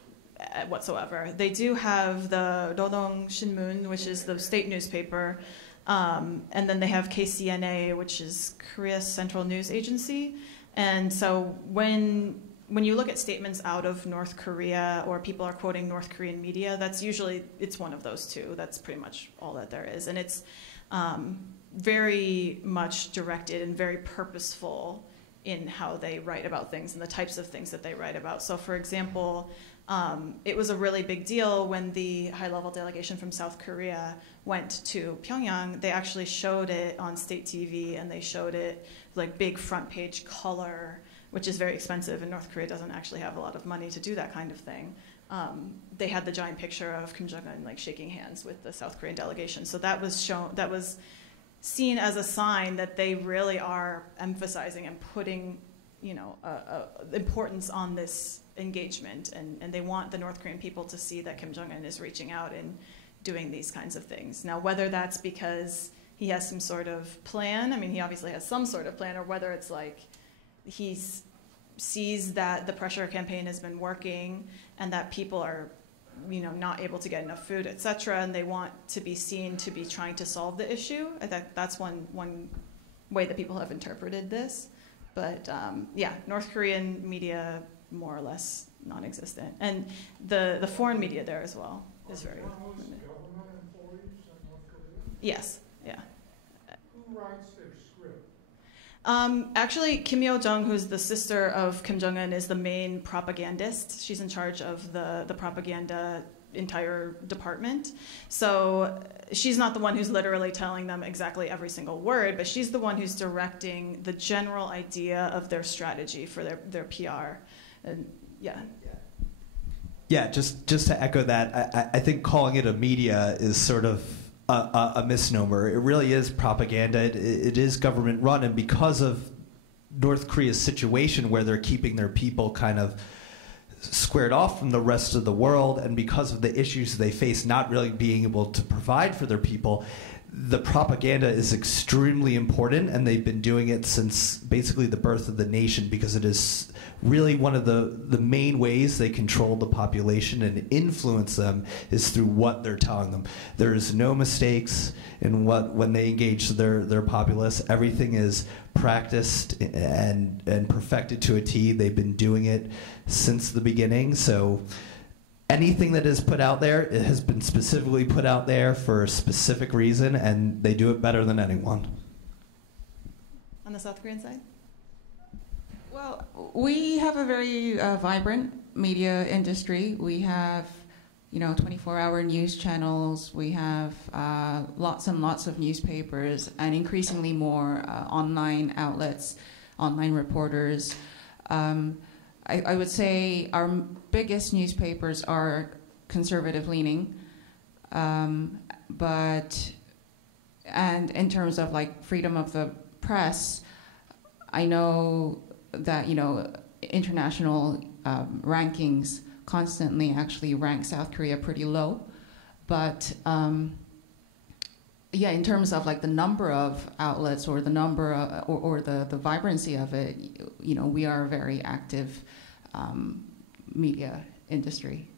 whatsoever. They do have the Rodong Shinmun, which is the state newspaper, and then they have KCNA, which is Korea Central News Agency. And so when you look at statements out of North Korea, or people are quoting North Korean media, that's usually, it's one of those two. That's pretty much all that there is. And it's very much directed and very purposeful in how they write about things and the types of things that they write about. So for example, it was a really big deal when the high-level delegation from South Korea went to Pyongyang. They actually showed it on state TV, and they showed it like big front page color, which is very expensive, and North Korea doesn't actually have a lot of money to do that kind of thing. They had the giant picture of Kim Jong-un like shaking hands with the South Korean delegation. So that was shown, that was seen as a sign that they really are emphasizing and putting, importance on this engagement, and they want the North Korean people to see that Kim Jong-un is reaching out and doing these kinds of things. Now, whether that's because he has some sort of plan, I mean, he obviously has some sort of plan, or whether it's like he sees that the pressure campaign has been working and that people are, not able to get enough food, etc., and they want to be seen to be trying to solve the issue. I think that's one way that people have interpreted this. But yeah, North Korean media more or less non-existent, and the foreign media there as well is very limited. Government employees in North Korea? Yes, yeah. Who writes their script? Actually, Kim Yo-jong, who's the sister of Kim Jong-un, is the main propagandist. She's in charge of the propaganda entire department. So she's not the one who's literally telling them exactly every single word, but she's the one who's directing the general idea of their strategy for their PR. And yeah. Yeah, just to echo that, I think calling it a media is sort of a misnomer. It really is propaganda. It is government run, and because of North Korea's situation where they're keeping their people kind of squared off from the rest of the world, and because of the issues they face not really being able to provide for their people, the propaganda is extremely important, and they've been doing it since basically the birth of the nation, because it is really one of the main ways they control the population and influence them is through what they're telling them. There's no mistakes in when they engage their populace. Everything is practiced and perfected to a T. They've been doing it since the beginning. So anything that is put out there, it has been specifically put out there for a specific reason, and they do it better than anyone. On the South Korean side? Well, we have a very vibrant media industry. We have, 24-hour news channels. We have lots and lots of newspapers, and increasingly more online outlets, online reporters. I would say our biggest newspapers are conservative-leaning, and in terms of like freedom of the press, I know that international rankings constantly actually rank South Korea pretty low. But yeah, in terms of like the number of outlets or the number of, or the vibrancy of it, you know, we are a very active media industry.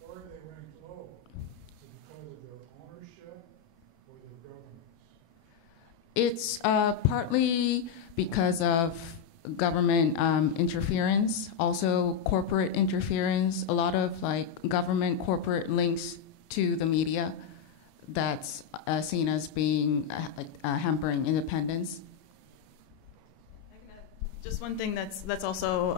Why are they ranked low? Is it because of their ownership or their governance? It's partly because of government interference, also corporate interference, a lot of like government corporate links to the media that's seen as being hampering independence. Just one thing that's also,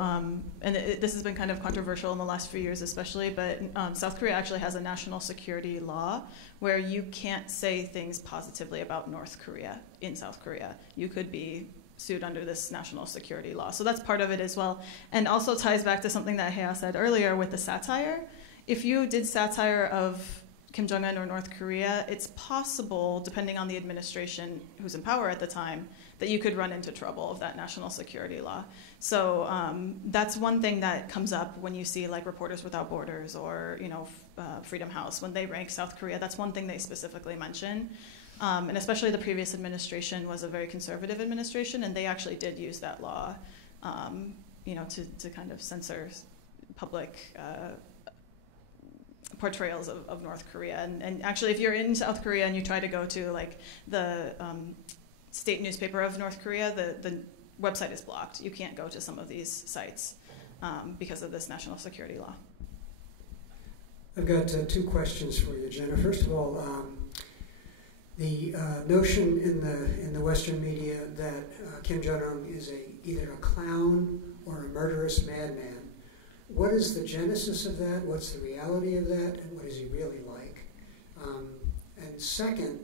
this has been kind of controversial in the last few years especially, but South Korea actually has a national security law where you can't say things positively about North Korea in South Korea. You could be sued under this national security law. So that's part of it as well. And also ties back to something that Hea said earlier with the satire. If you did satire of Kim Jong-un or North Korea, it's possible, depending on the administration who's in power at the time, that you could run into trouble of that national security law. So that's one thing that comes up when you see like Reporters Without Borders or Freedom House. When they rank South Korea, that's one thing they specifically mention. And especially the previous administration was a very conservative administration, and they actually did use that law to kind of censor public portrayals of North Korea. And actually, if you're in South Korea and you try to go to like the state newspaper of North Korea, the website is blocked. You can't go to some of these sites because of this national security law. I've got two questions for you, Jenna. First of all, the notion in the Western media that Kim Jong-un is either a clown or a murderous madman. What is the genesis of that? What's the reality of that? And what is he really like? And second,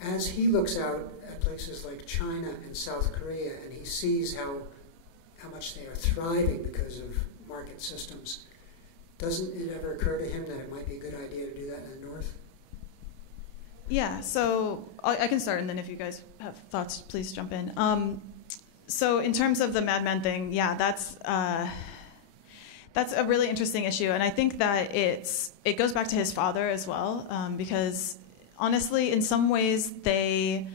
as he looks out at places like China and South Korea and he sees how much they are thriving because of market systems, doesn't it ever occur to him that it might be a good idea to do that in the North? Yeah, so I can start, and then if you guys have thoughts, please jump in. So in terms of the madman thing, yeah, that's a really interesting issue, and I think that it goes back to his father as well, because honestly, in some ways, they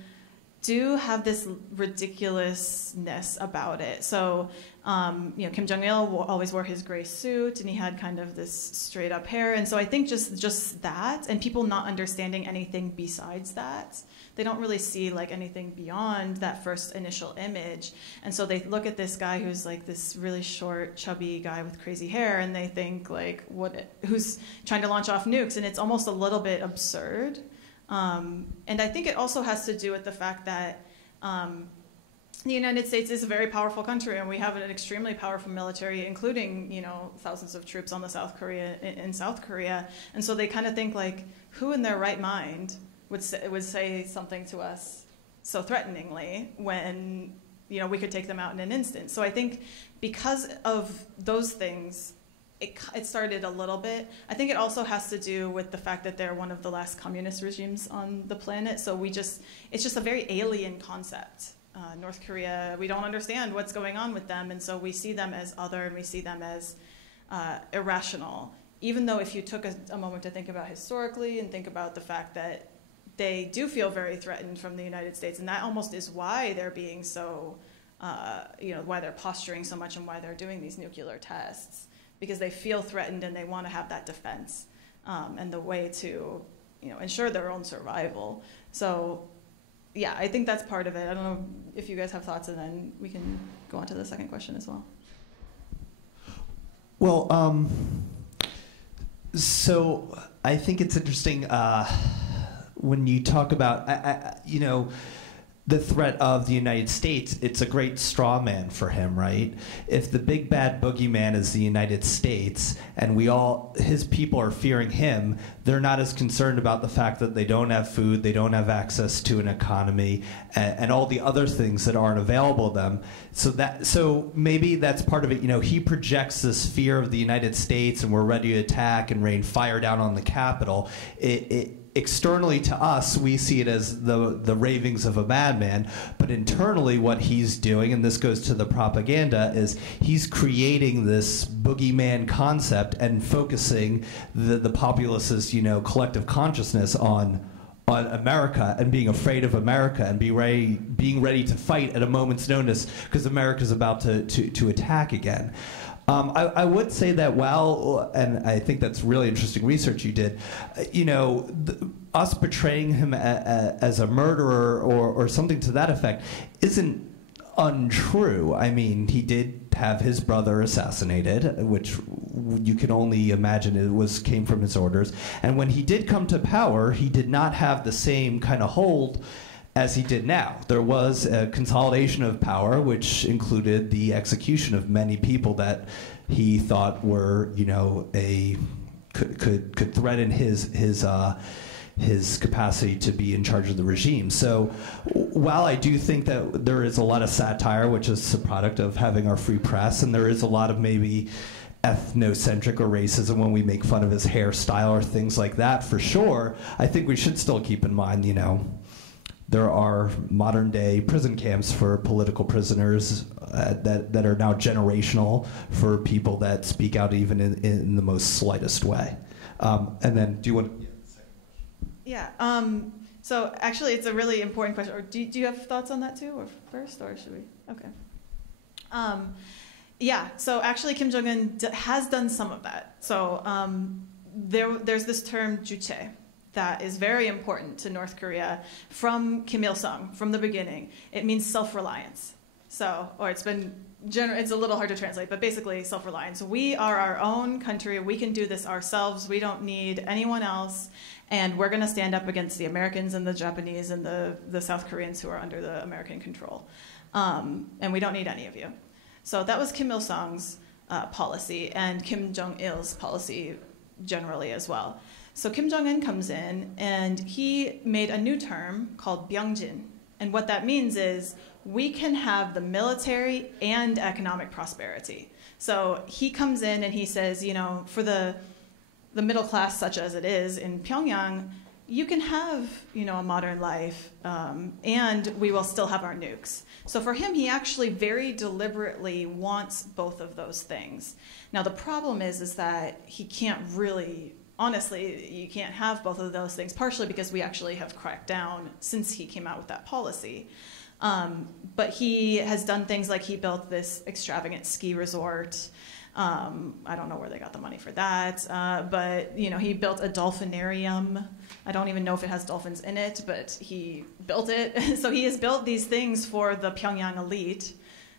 do have this ridiculousness about it. So, Kim Jong-il always wore his gray suit, and he had kind of this straight up hair. And so I think just that, and people not understanding anything besides that, they don't really see like anything beyond that first initial image. And so they look at this guy who's like this really short, chubby guy with crazy hair, and they think like, who's trying to launch off nukes? And it's almost a little bit absurd. And I think it also has to do with the fact that the United States is a very powerful country, and we have an extremely powerful military, including thousands of troops on the in South Korea. And so they kind of think like, who in their right mind would say something to us so threateningly when we could take them out in an instant? So I think because of those things, it started a little bit. I think it also has to do with the fact that they're one of the last communist regimes on the planet. So it's just a very alien concept. North Korea, we don't understand what's going on with them, and so we see them as other, and we see them as irrational. Even though if you took a moment to think about historically and think about the fact that they do feel very threatened from the United States, and that almost is why they're being so, why they're posturing so much and why they're doing these nuclear tests. Because they feel threatened and they want to have that defense and the way to ensure their own survival. So yeah, I think that's part of it. I don't know if you guys have thoughts, and then we can go on to the second question as well. Well, so I think it's interesting when you talk about, the threat of the United States. It's a great straw man for him, right? If the big bad boogeyman is the United States and his people are fearing him, they're not as concerned about the fact that they don't have food, they don't have access to an economy, and all the other things that aren't available to them. So maybe that's part of it. He projects this fear of the United States and we're ready to attack and rain fire down on the Capitol. externally to us, we see it as the ravings of a madman, but internally what he's doing, and this goes to the propaganda, is he's creating this boogeyman concept and focusing the populace's, collective consciousness on America and being afraid of America and being ready to fight at a moment's notice because America's about to attack again. I would say that while, and I think that's really interesting research you did, us portraying him as a murderer or something to that effect isn't untrue. I mean, he did have his brother assassinated, which you can only imagine came from his orders. And when he did come to power, he did not have the same kind of hold as he did now. There was a consolidation of power, which included the execution of many people that he thought were, could threaten his capacity to be in charge of the regime. So while I do think that there is a lot of satire, which is a product of having our free press, and there is a lot of maybe ethnocentric or racism when we make fun of his hairstyle or things like that, for sure, I think we should still keep in mind, there are modern-day prison camps for political prisoners that are now generational for people that speak out even in the most slightest way. And then, do you want to... Yeah. So actually, it's a really important question. Or do you have thoughts on that too, or first, or should we? Okay. Yeah. So actually, Kim Jong-un has done some of that. So there's this term "juche" that is very important to North Korea from Kim Il-sung from the beginning. It means self-reliance. So, or it's a little hard to translate, but basically self-reliance. We are our own country. We can do this ourselves. We don't need anyone else. And we're going to stand up against the Americans and the Japanese and the South Koreans who are under the American control. And we don't need any of you. So that was Kim Il-sung's policy and Kim Jong-il's policy generally as well. So Kim Jong-un comes in and he made a new term called Byungjin. And what that means is we can have the military and economic prosperity. So he comes in and he says, for the middle class such as it is in Pyongyang, you can have, a modern life, and we will still have our nukes. So for him, he actually very deliberately wants both of those things. Now the problem is that he can't really, honestly, you can't have both of those things, partially because we actually have cracked down since he came out with that policy. But he has done things like he built this extravagant ski resort. I don't know where they got the money for that, but he built a dolphinarium. I don't even know if it has dolphins in it, but he built it. So he has built these things for the Pyongyang elite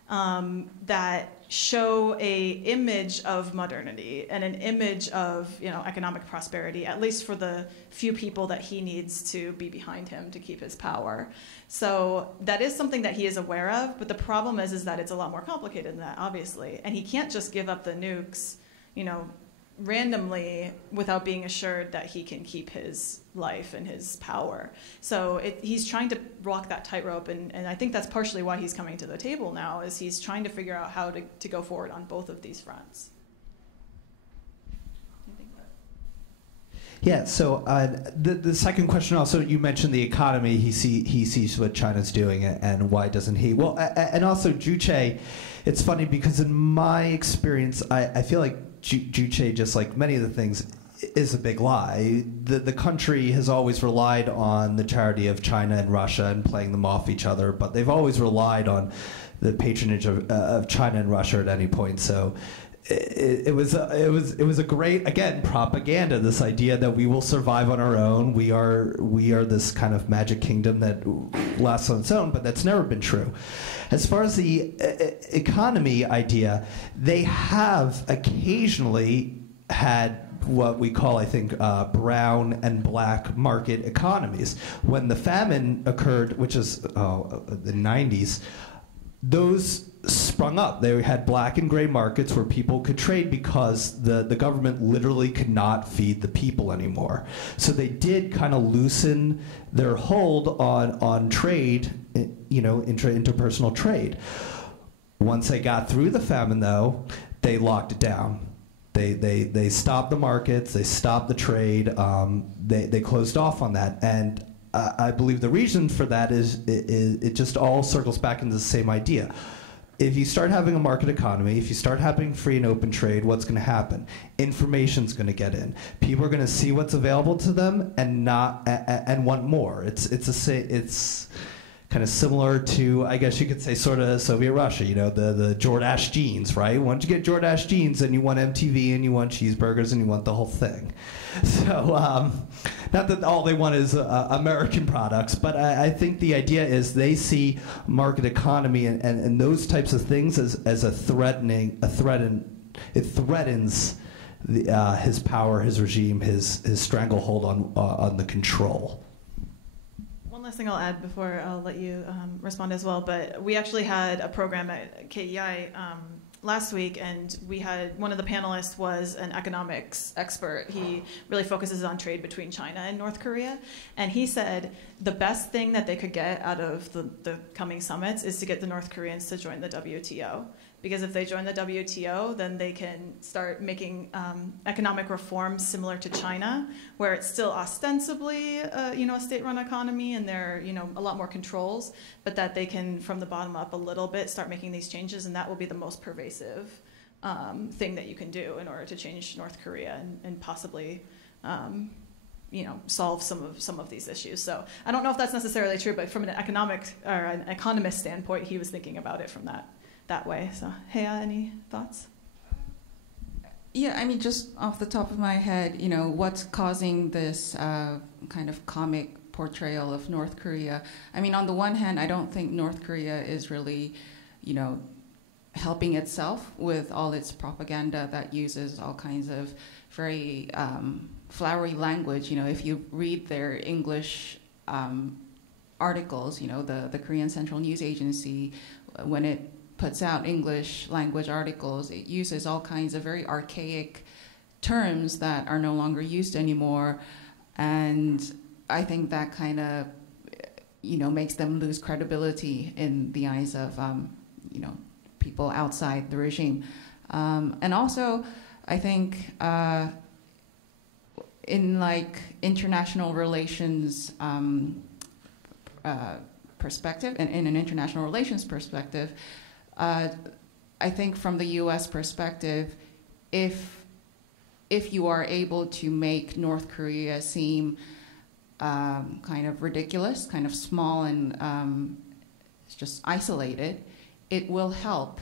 that show a image of modernity and an image of economic prosperity, at least for the few people that he needs to be behind him to keep his power. So that is something that he is aware of, but the problem is that it's a lot more complicated than that, obviously, and he can't just give up the nukes, randomly without being assured that he can keep his life and his power. So he's trying to walk that tightrope, and I think that's partially why he's coming to the table now, is he's trying to figure out how to go forward on both of these fronts. Yeah, so the second question also, you mentioned the economy. He sees what China's doing, and why doesn't he? Well, and also Juche, it's funny because in my experience, I feel like Juche, just like many of the things, is a big lie. The country has always relied on the charity of China and Russia and playing them off each other, but they've always relied on the patronage of China and Russia at any point. So it was a great, again, propaganda. This idea that we will survive on our own. We are this kind of magic kingdom that lasts on its own, but that's never been true. As far as the economy idea, they have occasionally had what we call, I think, brown and black market economies. When the famine occurred, which is the 90s, those sprung up. They had black and gray markets where people could trade because the government literally could not feed the people anymore. So they did kind of loosen their hold on trade, interpersonal trade. Once they got through the famine, though, they locked it down. They stopped the markets, they stopped the trade, they closed off on that. And I believe the reason for that is it just all circles back into the same idea. If you start having a market economy, if you start having free and open trade, what's going to happen? Information's going to get in. People are going to see what's available to them and want more. It's kind of similar to, I guess you could say, sort of Soviet Russia. You know, the Jordache jeans, right? Once you get Jordache jeans, then you want MTV and you want cheeseburgers and you want the whole thing. So, not that all they want is American products, but I think the idea is they see market economy and those types of things as it threatens his power, his regime, his stranglehold on the control. One last thing I'll add before I'll let you respond as well, but we actually had a program at KEI last week, and we had one of the panelists was an economics expert. He really focuses on trade between China and North Korea, and he said the best thing that they could get out of the coming summits is to get the North Koreans to join the WTO. Because if they join the WTO, then they can start making economic reforms similar to China, where it's still ostensibly a state-run economy and there are a lot more controls, but that they can, from the bottom up a little bit, start making these changes, and that will be the most pervasive thing that you can do in order to change North Korea and possibly solve some of these issues. So I don't know if that's necessarily true, but from an economic or an economist standpoint, he was thinking about it from that way. So, Hea, any thoughts? Yeah, I mean, just off the top of my head, what's causing this kind of comic portrayal of North Korea? I mean, on the one hand, I don't think North Korea is really, helping itself with all its propaganda that uses all kinds of very flowery language. If you read their English articles, the Korean Central News Agency, when it puts out English language articles, it uses all kinds of very archaic terms that are no longer used anymore. And I think that kind of, makes them lose credibility in the eyes of, people outside the regime. And also, I think in international relations perspective, and in an international relations perspective, I think from the U.S. perspective, if you are able to make North Korea seem kind of ridiculous, kind of small and just isolated, it will help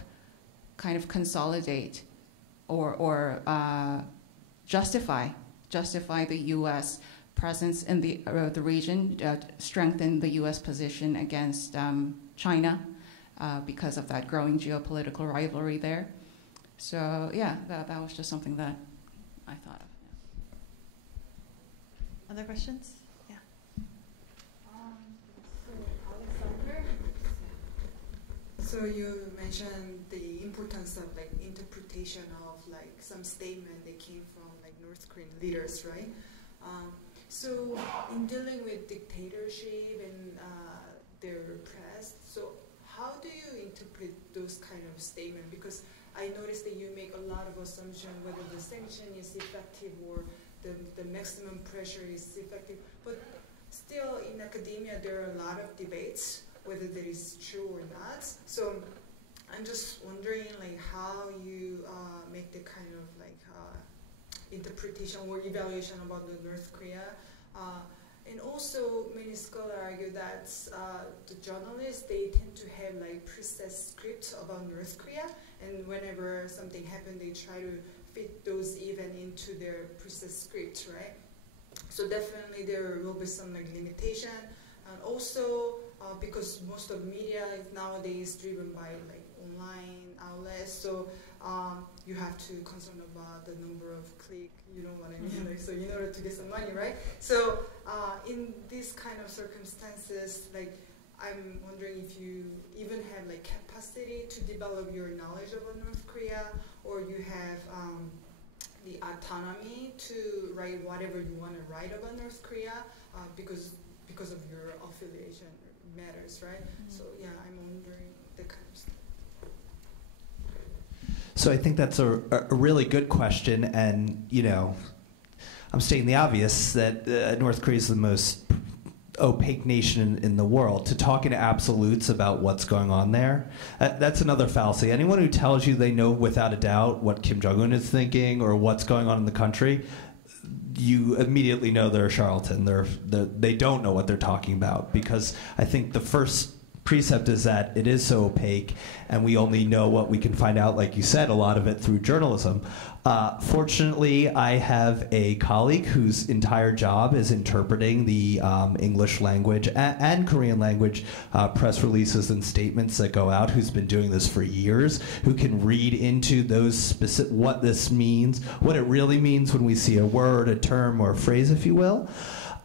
kind of consolidate or justify the U.S. presence in the region, strengthen the U.S. position against China. Because of that growing geopolitical rivalry there. So yeah, that was just something that I thought of. Yeah. Other questions? Yeah. So you mentioned the importance of interpretation of some statement that came from North Korean leaders, right? So in dealing with dictatorship and their press, so how do you interpret those kind of statements? Because I noticed that you make a lot of assumptions whether the sanction is effective or the maximum pressure is effective. But still, in academia, there are a lot of debates whether that is true or not. So I'm just wondering, how you make the kind of interpretation or evaluation about the North Korea. And also, many scholars argue that the journalists, they tend to have preset scripts about North Korea, and whenever something happens, they try to fit those events into their preset scripts, right? So definitely there will be some limitation, and also because most of media is nowadays driven by online outlets, so you have to concern about the number of clicks, you know what I mean? So in order to get some money, right? So in these kind of circumstances, I'm wondering if you even have capacity to develop your knowledge about North Korea, or you have the autonomy to write whatever you want to write about North Korea because of your affiliation matters, right? Mm-hmm. So yeah, I'm wondering the kind of stuff. So I think that's a really good question, and I'm stating the obvious that North Korea is the most opaque nation in the world. To talk in absolutes about what's going on there, that's another fallacy. Anyone who tells you they know without a doubt what Kim Jong-un is thinking or what's going on in the country, you immediately know they're a charlatan. They don't know what they're talking about, because I think the first precept is that it is so opaque, and we only know what we can find out, like you said, a lot of it through journalism. Fortunately, I have a colleague whose entire job is interpreting the English language and Korean language press releases and statements that go out, who's been doing this for years, who can read into those specific, what this means, what it really means when we see a word, a term, or a phrase, if you will.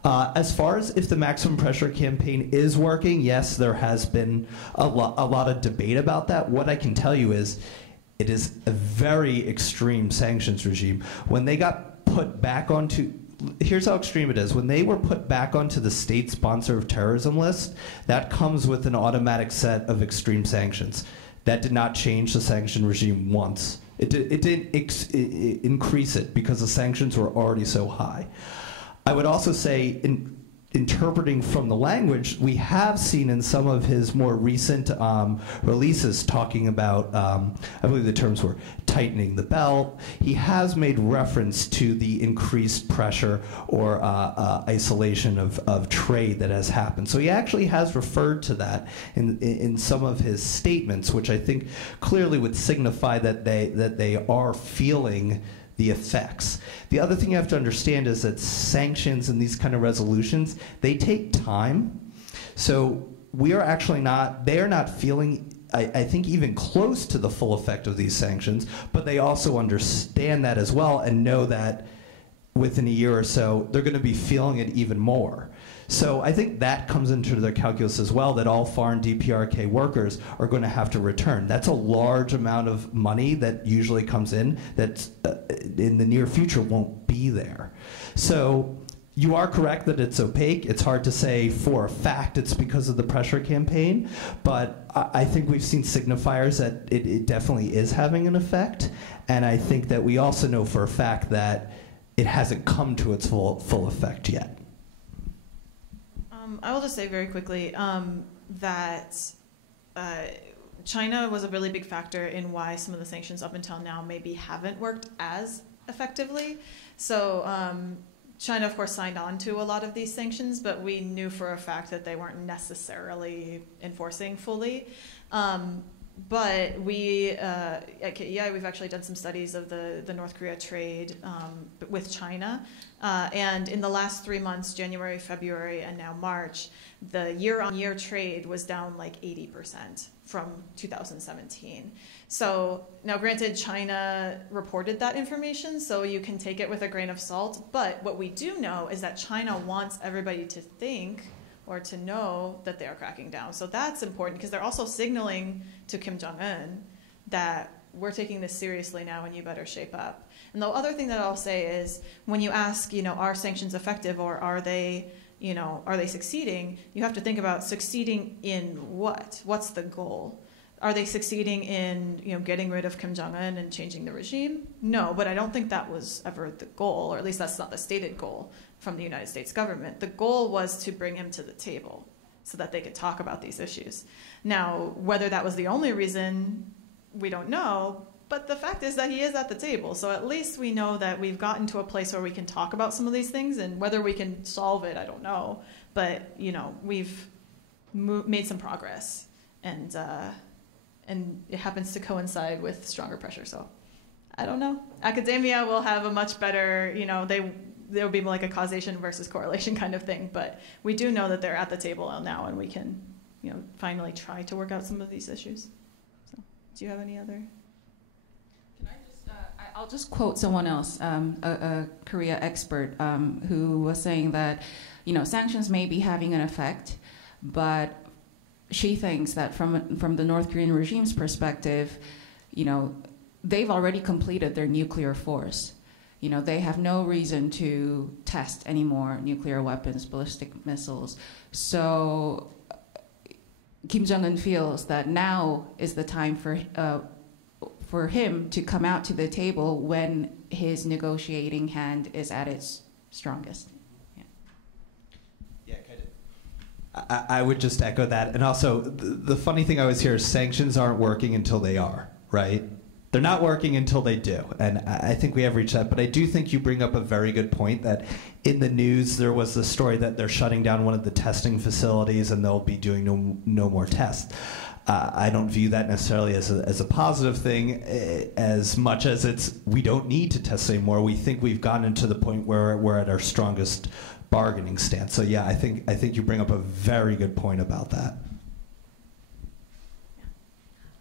As far as if the maximum pressure campaign is working, yes, there has been a lot of debate about that. What I can tell you is it is a very extreme sanctions regime. When they got put back onto, here's how extreme it is. When they were put back onto the state sponsor of terrorism list, that comes with an automatic set of extreme sanctions. That did not change the sanction regime once. It didn't increase it because the sanctions were already so high. I would also say, interpreting from the language, we have seen in some of his more recent releases talking about, I believe the terms were tightening the belt. He has made reference to the increased pressure or isolation of trade that has happened. So he actually has referred to that in some of his statements, which I think clearly would signify that they are feeling the effects. The other thing you have to understand is that sanctions and these kind of resolutions, they take time. So we are actually not, they are not feeling, I think, even close to the full effect of these sanctions, but they also understand that as well and know that within a year or so, they're going to be feeling it even more. So I think that comes into their calculus as well, that all foreign DPRK workers are going to have to return. That's a large amount of money that usually comes in that in the near future won't be there. So you are correct that it's opaque. It's hard to say for a fact it's because of the pressure campaign, but I think we've seen signifiers that it definitely is having an effect. And I think that we also know for a fact that it hasn't come to its full effect yet. I will just say very quickly that China was a really big factor in why some of the sanctions up until now maybe haven't worked as effectively. So China, of course, signed on to a lot of these sanctions, but we knew for a fact that they weren't necessarily enforcing fully. But we, at KEI, we've actually done some studies of the North Korea trade with China. And in the last 3 months, January, February, and now March, the year-on-year trade was down like 80% from 2017. So now granted, China reported that information, so you can take it with a grain of salt. But what we do know is that China wants everybody to think or to know that they are cracking down. So that's important because they're also signaling to Kim Jong-un that we're taking this seriously now and you better shape up. And the other thing that I'll say is when you ask, are sanctions effective or are they succeeding? You have to think about succeeding in what? What's the goal? Are they succeeding in getting rid of Kim Jong-un and changing the regime? No, but I don't think that was ever the goal, or at least that's not the stated goal from the United States government. The goal was to bring him to the table so that they could talk about these issues. Now, whether that was the only reason, we don't know, but the fact is that he is at the table. So at least we know that we've gotten to a place where we can talk about some of these things, and whether we can solve it, I don't know. But, we've made some progress, and it happens to coincide with stronger pressure. So I don't know. Academia will have a much better, there will be like a causation versus correlation kind of thing. But we do know that they're at the table now, and we can, finally try to work out some of these issues. So do you have any other? Can I just, I'll just quote someone else, a Korea expert, who was saying that, sanctions may be having an effect, but she thinks that from the North Korean regime's perspective, they've already completed their nuclear force. They have no reason to test any more nuclear weapons, ballistic missiles. So Kim Jong-un feels that now is the time for for him to come out to the table when his negotiating hand is at its strongest. I would just echo that. And also, the funny thing I always hear is sanctions aren't working until they are, right? They're not working until they do. And I think we have reached that. But I do think you bring up a very good point that in the news there was the story that they're shutting down one of the testing facilities and they'll be doing no more tests. I don't view that necessarily as a positive thing as much as we don't need to test anymore. We think we've gotten to the point where we're at our strongest bargaining stance. So yeah, I think you bring up a very good point about that.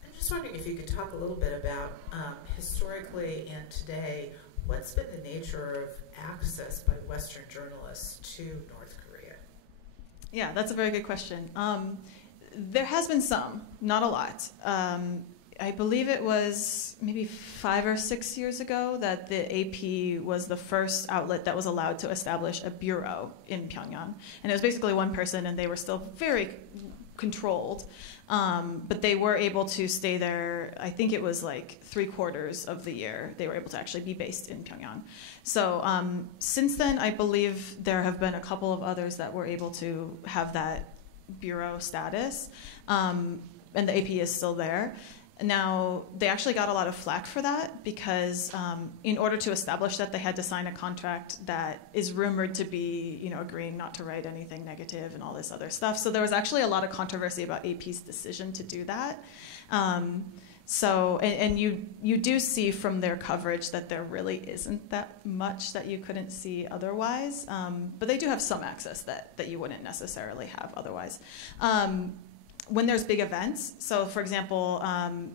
I'm just wondering if you could talk a little bit about historically and today, what's been the nature of access by Western journalists to North Korea? Yeah, that's a very good question. There has been some, not a lot. I believe it was maybe 5 or 6 years ago that the AP was the first outlet that was allowed to establish a bureau in Pyongyang. And it was basically one person, and they were still very controlled. But they were able to stay there, I think it was like 3/4 of the year. They were able to actually be based in Pyongyang. So since then, I believe there have been a couple of others that were able to have that bureau status. And the AP is still there. Now, they actually got a lot of flack for that because in order to establish that, they had to sign a contract that is rumored to be, agreeing not to write anything negative and all this other stuff. So there was actually a lot of controversy about AP's decision to do that. And you do see from their coverage that there really isn't that much that you couldn't see otherwise. But they do have some access that you wouldn't necessarily have otherwise. When there's big events, so for example,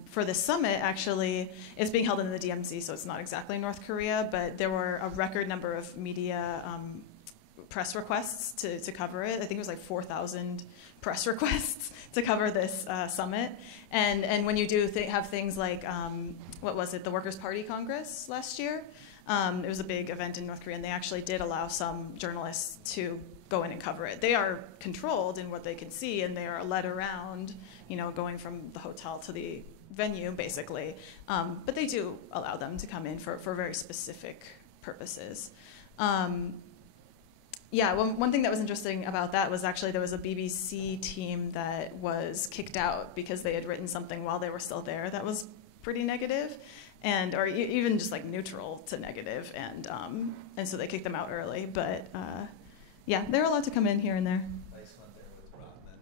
for this summit, actually, it's being held in the DMZ, so it's not exactly North Korea, but there were a record number of media press requests to cover it. I think it was like 4,000 press requests to cover this summit. And when you do have things like, the Workers' Party Congress last year, it was a big event in North Korea, and they actually did allow some journalists to go in and cover it. They are controlled in what they can see, and they are led around, going from the hotel to the venue, basically. But they do allow them to come in for very specific purposes. One thing that was interesting about that was actually there was a BBC team that was kicked out because they had written something while they were still there that was pretty negative, or even just like neutral to negative, and so they kicked them out early. But they're allowed to come in here and there. Vice went there with Rodman.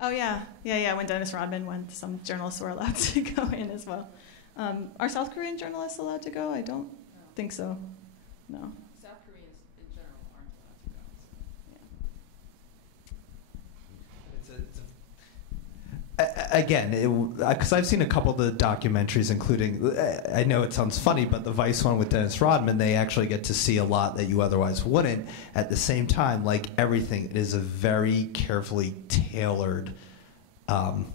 Oh yeah. When Dennis Rodman went, some journalists were allowed to go in as well. Are South Korean journalists allowed to go? I don't think so. No. South Koreans in general aren't allowed to go. Again, because I've seen a couple of the documentaries, including, I know it sounds funny, but the Vice one with Dennis Rodman, they actually get to see a lot that you otherwise wouldn't. At the same time, like everything, it is a very carefully tailored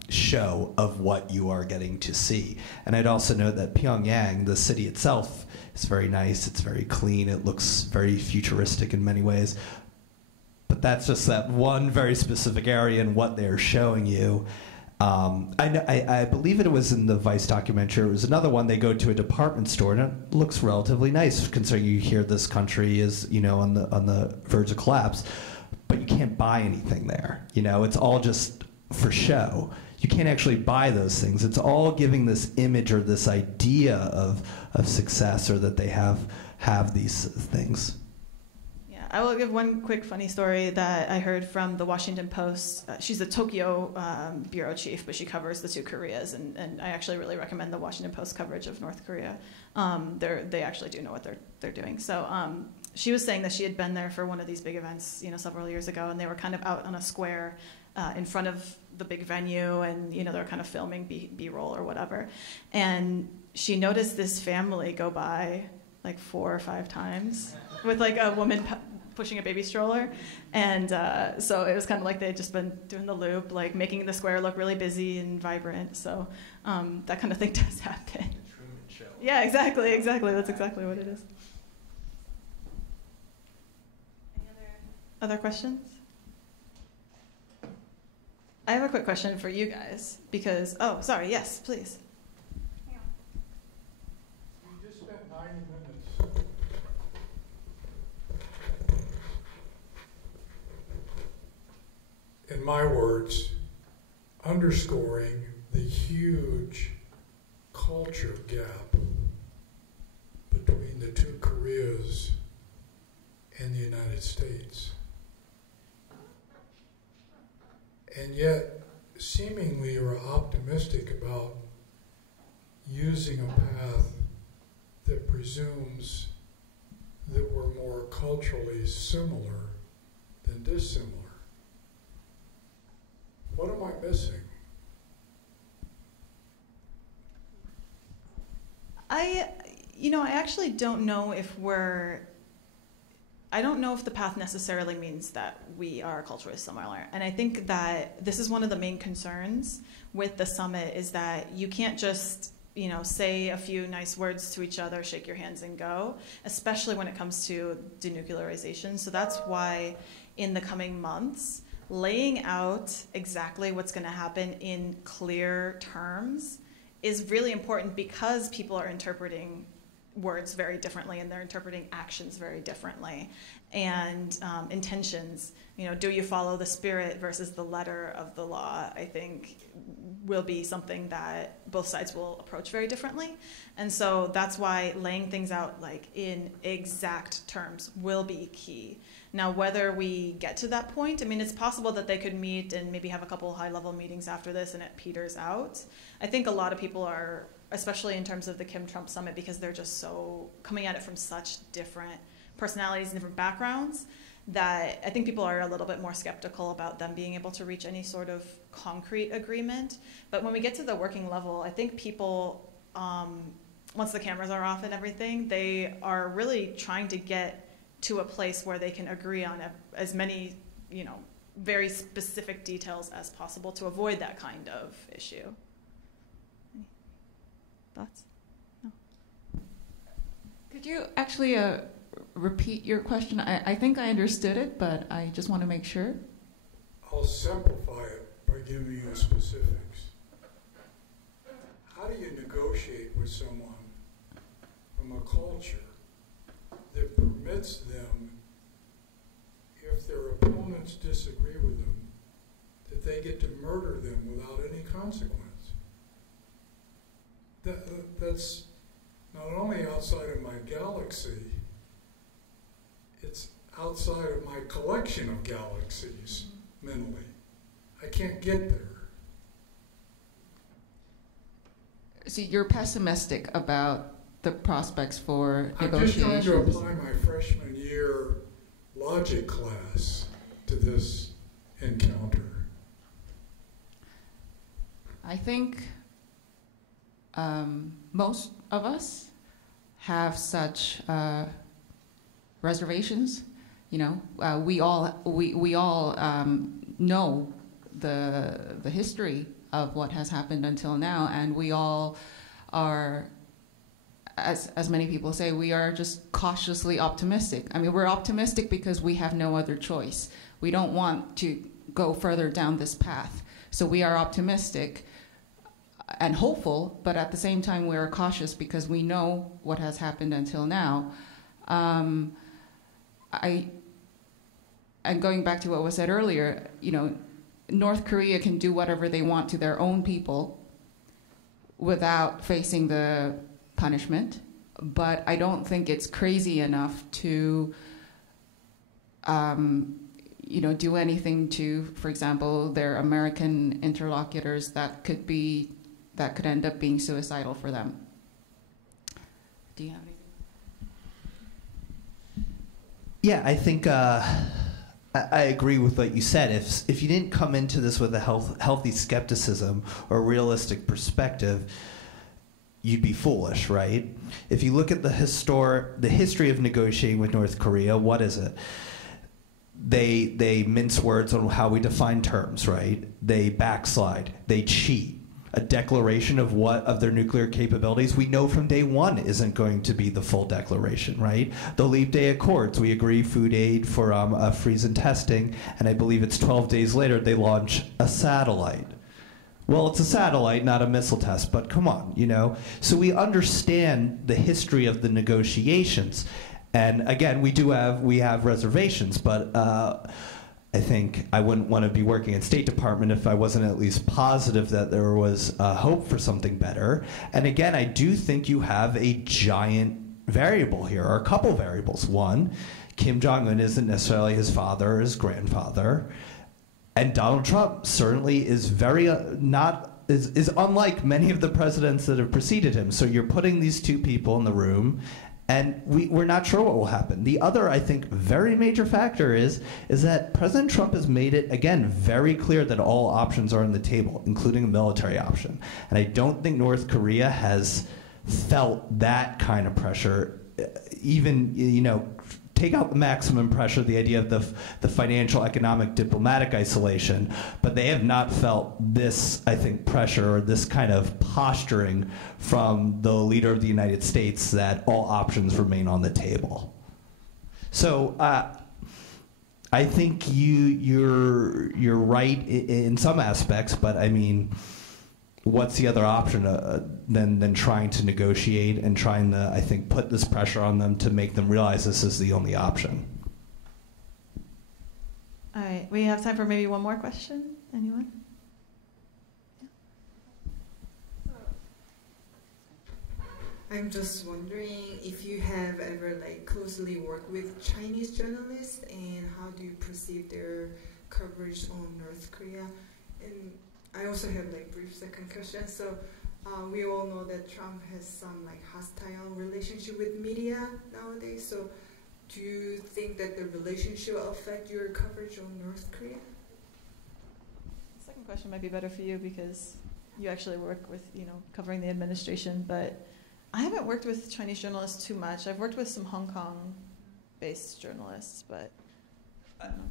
show of what you are getting to see. And I'd also note that Pyongyang, the city itself, is very nice. It's very clean. It looks very futuristic in many ways. But that's just that one very specific area and what they're showing you. I believe it was in the Vice documentary. It was another one. They go to a department store, and it looks relatively nice, considering you hear this country is, on the verge of collapse. But you can't buy anything there. It's all just for show. You can't actually buy those things. It's all giving this image or this idea of success, or that they have these things. I will give one quick funny story that I heard from the Washington Post. She's the Tokyo bureau chief, but she covers the two Koreas, and I actually really recommend the Washington Post coverage of North Korea. They actually do know what they're doing. So she was saying that she had been there for one of these big events, several years ago, and they were kind of out on a square in front of the big venue, and they were kind of filming B-roll or whatever. And she noticed this family go by like 4 or 5 times with like a woman pushing a baby stroller, and so it was kind of like they had just been doing the loop, like making the square look really busy and vibrant. So that kind of thing does happen. Yeah, exactly. That's exactly what it is. Any other questions? I have a quick question for you guys because, yes, please. in my words, underscoring the huge culture gap between the two Koreas and the United States. And yet, seemingly we're optimistic about using a path that presumes that we're more culturally similar than dissimilar. What am I missing? I actually don't know if I don't know if the path necessarily means that we are culturally similar. And I think that this is one of the main concerns with the summit, is that you can't just, say a few nice words to each other, shake your hands and go, especially when it comes to denuclearization. So that's why in the coming months, laying out exactly what's going to happen in clear terms is really important, because people are interpreting words very differently and they're interpreting actions very differently. And intentions, do you follow the spirit versus the letter of the law, I think will be something that both sides will approach very differently. And so that's why laying things out like in exact terms will be key. Now, whether we get to that point, it's possible that they could meet and maybe have a couple high-level meetings after this and it peters out. I think a lot of people are, especially in terms of the Kim-Trump summit, because they're just so coming at it from such different personalities and different backgrounds, that I think people are a little bit more skeptical about them being able to reach any sort of concrete agreement. But when we get to the working level, I think people, once the cameras are off and everything, they are really trying to get to a place where they can agree on as many, very specific details as possible to avoid that kind of issue. Any thoughts? No. Could you actually repeat your question? I think I understood it, but I just want to make sure. I'll simplify it by giving you specifics. How do you negotiate with someone from a culture that permits them, if their opponents disagree with them, that they get to murder them without any consequence? That's not only outside of my galaxy, it's outside of my collection of galaxies mentally. I can't get there. So you're pessimistic about the prospects for negotiations? I'm just trying to apply my freshman year logic class to this encounter. I think most of us have such reservations. We all know the history of what has happened until now, and we all are, as many people say, we are just cautiously optimistic. We're optimistic because we have no other choice. We don't want to go further down this path. So we are optimistic and hopeful, but at the same time we are cautious because we know what has happened until now. And going back to what was said earlier, North Korea can do whatever they want to their own people without facing the punishment, but I don't think it's crazy enough to do anything to, for example, their American interlocutors that could end up being suicidal for them. Do you have anything? Yeah, I think I agree with what you said. If you didn't come into this with a healthy skepticism or realistic perspective, you'd be foolish, right? If you look at the history of negotiating with North Korea, what is it? They mince words on how we define terms, right? They backslide. They cheat. A declaration of their nuclear capabilities, we know from day one isn't going to be the full declaration, right? The Leap Day Accords, we agree food aid for freeze and testing, and I believe it's 12 days later they launch a satellite. Well, it's a satellite, not a missile test, but come on, So we understand the history of the negotiations. And again, we have reservations, but I think I wouldn't want to be working at State Department if I wasn't at least positive that there was hope for something better. And again, I do think you have a giant variable here, or a couple variables. One, Kim Jong-un isn't necessarily his father or his grandfather. And Donald Trump certainly is very is unlike many of the presidents that have preceded him. So you're putting these two people in the room, and we're not sure what will happen. The other, I think, very major factor is that President Trump has made it, again, very clear that all options are on the table, including a military option. And I don't think North Korea has felt that kind of pressure, even, take out the maximum pressure, the idea of the financial, economic, diplomatic isolation, but they have not felt this, I think, pressure or this kind of posturing from the leader of the United States that all options remain on the table. So I think you're right in some aspects, but I mean, what's the other option than trying to negotiate and trying to, I think, put this pressure on them to make them realize this is the only option? All right, we have time for maybe one more question. Anyone? I'm just wondering if you have ever closely worked with Chinese journalists, and how do you perceive their coverage on North Korea? And I also have brief second question. So we all know that Trump has some hostile relationship with media nowadays. So do you think that the relationship will affect your coverage on North Korea? The second question might be better for you because you actually work with, covering the administration. But I haven't worked with Chinese journalists too much. I've worked with some Hong Kong-based journalists, but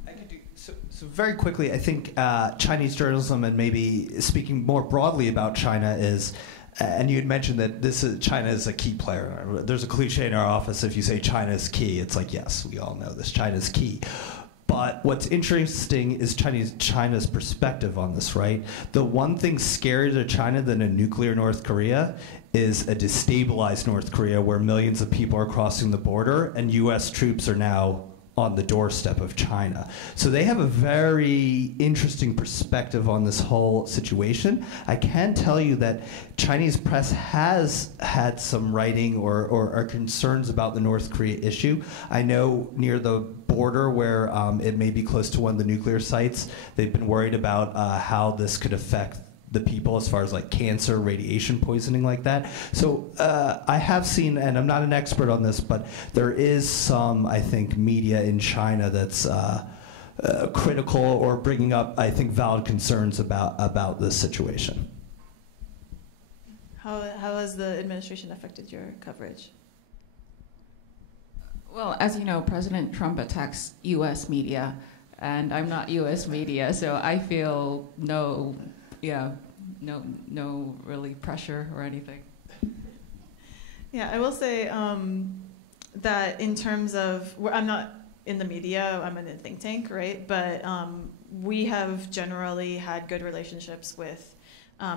I could do so very quickly. I think Chinese journalism, and maybe speaking more broadly about China, is, and you had mentioned that China is a key player. There's a cliche in our office: if you say China is key, it's like, yes, we all know this. China is key. But what's interesting is China's perspective on this, right? The one thing scarier to China than a nuclear North Korea is a destabilized North Korea where millions of people are crossing the border and U.S. troops are now on the doorstep of China. So they have a very interesting perspective on this whole situation. I can tell you that Chinese press has had some writing or concerns about the North Korea issue. I know near the border where it may be close to one of the nuclear sites, they've been worried about how this could affect the people as far as cancer, radiation poisoning like that. So I have seen, and I'm not an expert on this, but there is some, I think, media in China that's critical or bringing up, I think, valid concerns about this situation. How has the administration affected your coverage? Well, as you know, President Trump attacks U.S. media, and I'm not U.S. media, so I feel no really pressure or anything. Yeah, I will say that in terms of, I'm not in the media, I'm in a think tank, right? But we have generally had good relationships with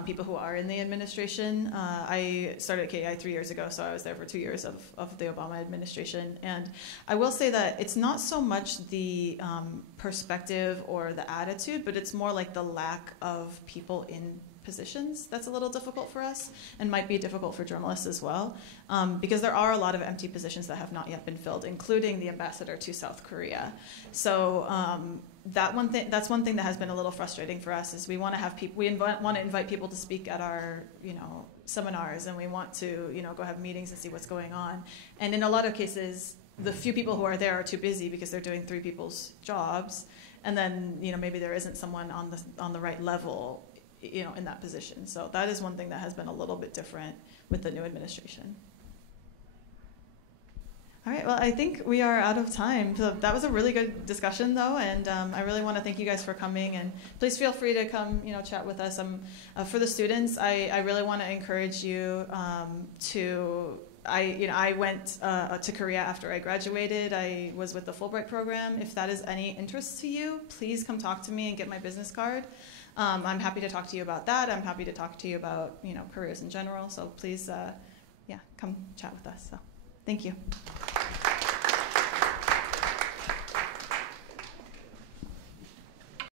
people who are in the administration. I started at KEI 3 years ago, so I was there for 2 years of the Obama administration. And I will say that it's not so much the perspective or the attitude, but it's more like the lack of people in positions that's a little difficult for us and might be difficult for journalists as well, because there are a lot of empty positions that have not yet been filled, including the ambassador to South Korea. So that's one thing that has been a little frustrating for us is we want to have people, want to invite people to speak at our seminars, and we want to go have meetings and see what's going on. And in a lot of cases, the few people who are there are too busy because they're doing 3 people's jobs, and then maybe there isn't someone on the right level in that position. So that is one thing that has been a little bit different with the new administration. All right, well, I think we are out of time. So that was a really good discussion, though, and I really want to thank you guys for coming. And please feel free to come, chat with us. For the students, I really want to encourage you I went to Korea after I graduated. I was with the Fulbright program. If that is any interest to you, please come talk to me and get my business card. I'm happy to talk to you about that. I'm happy to talk to you about careers in general. So please, come chat with us. So thank you.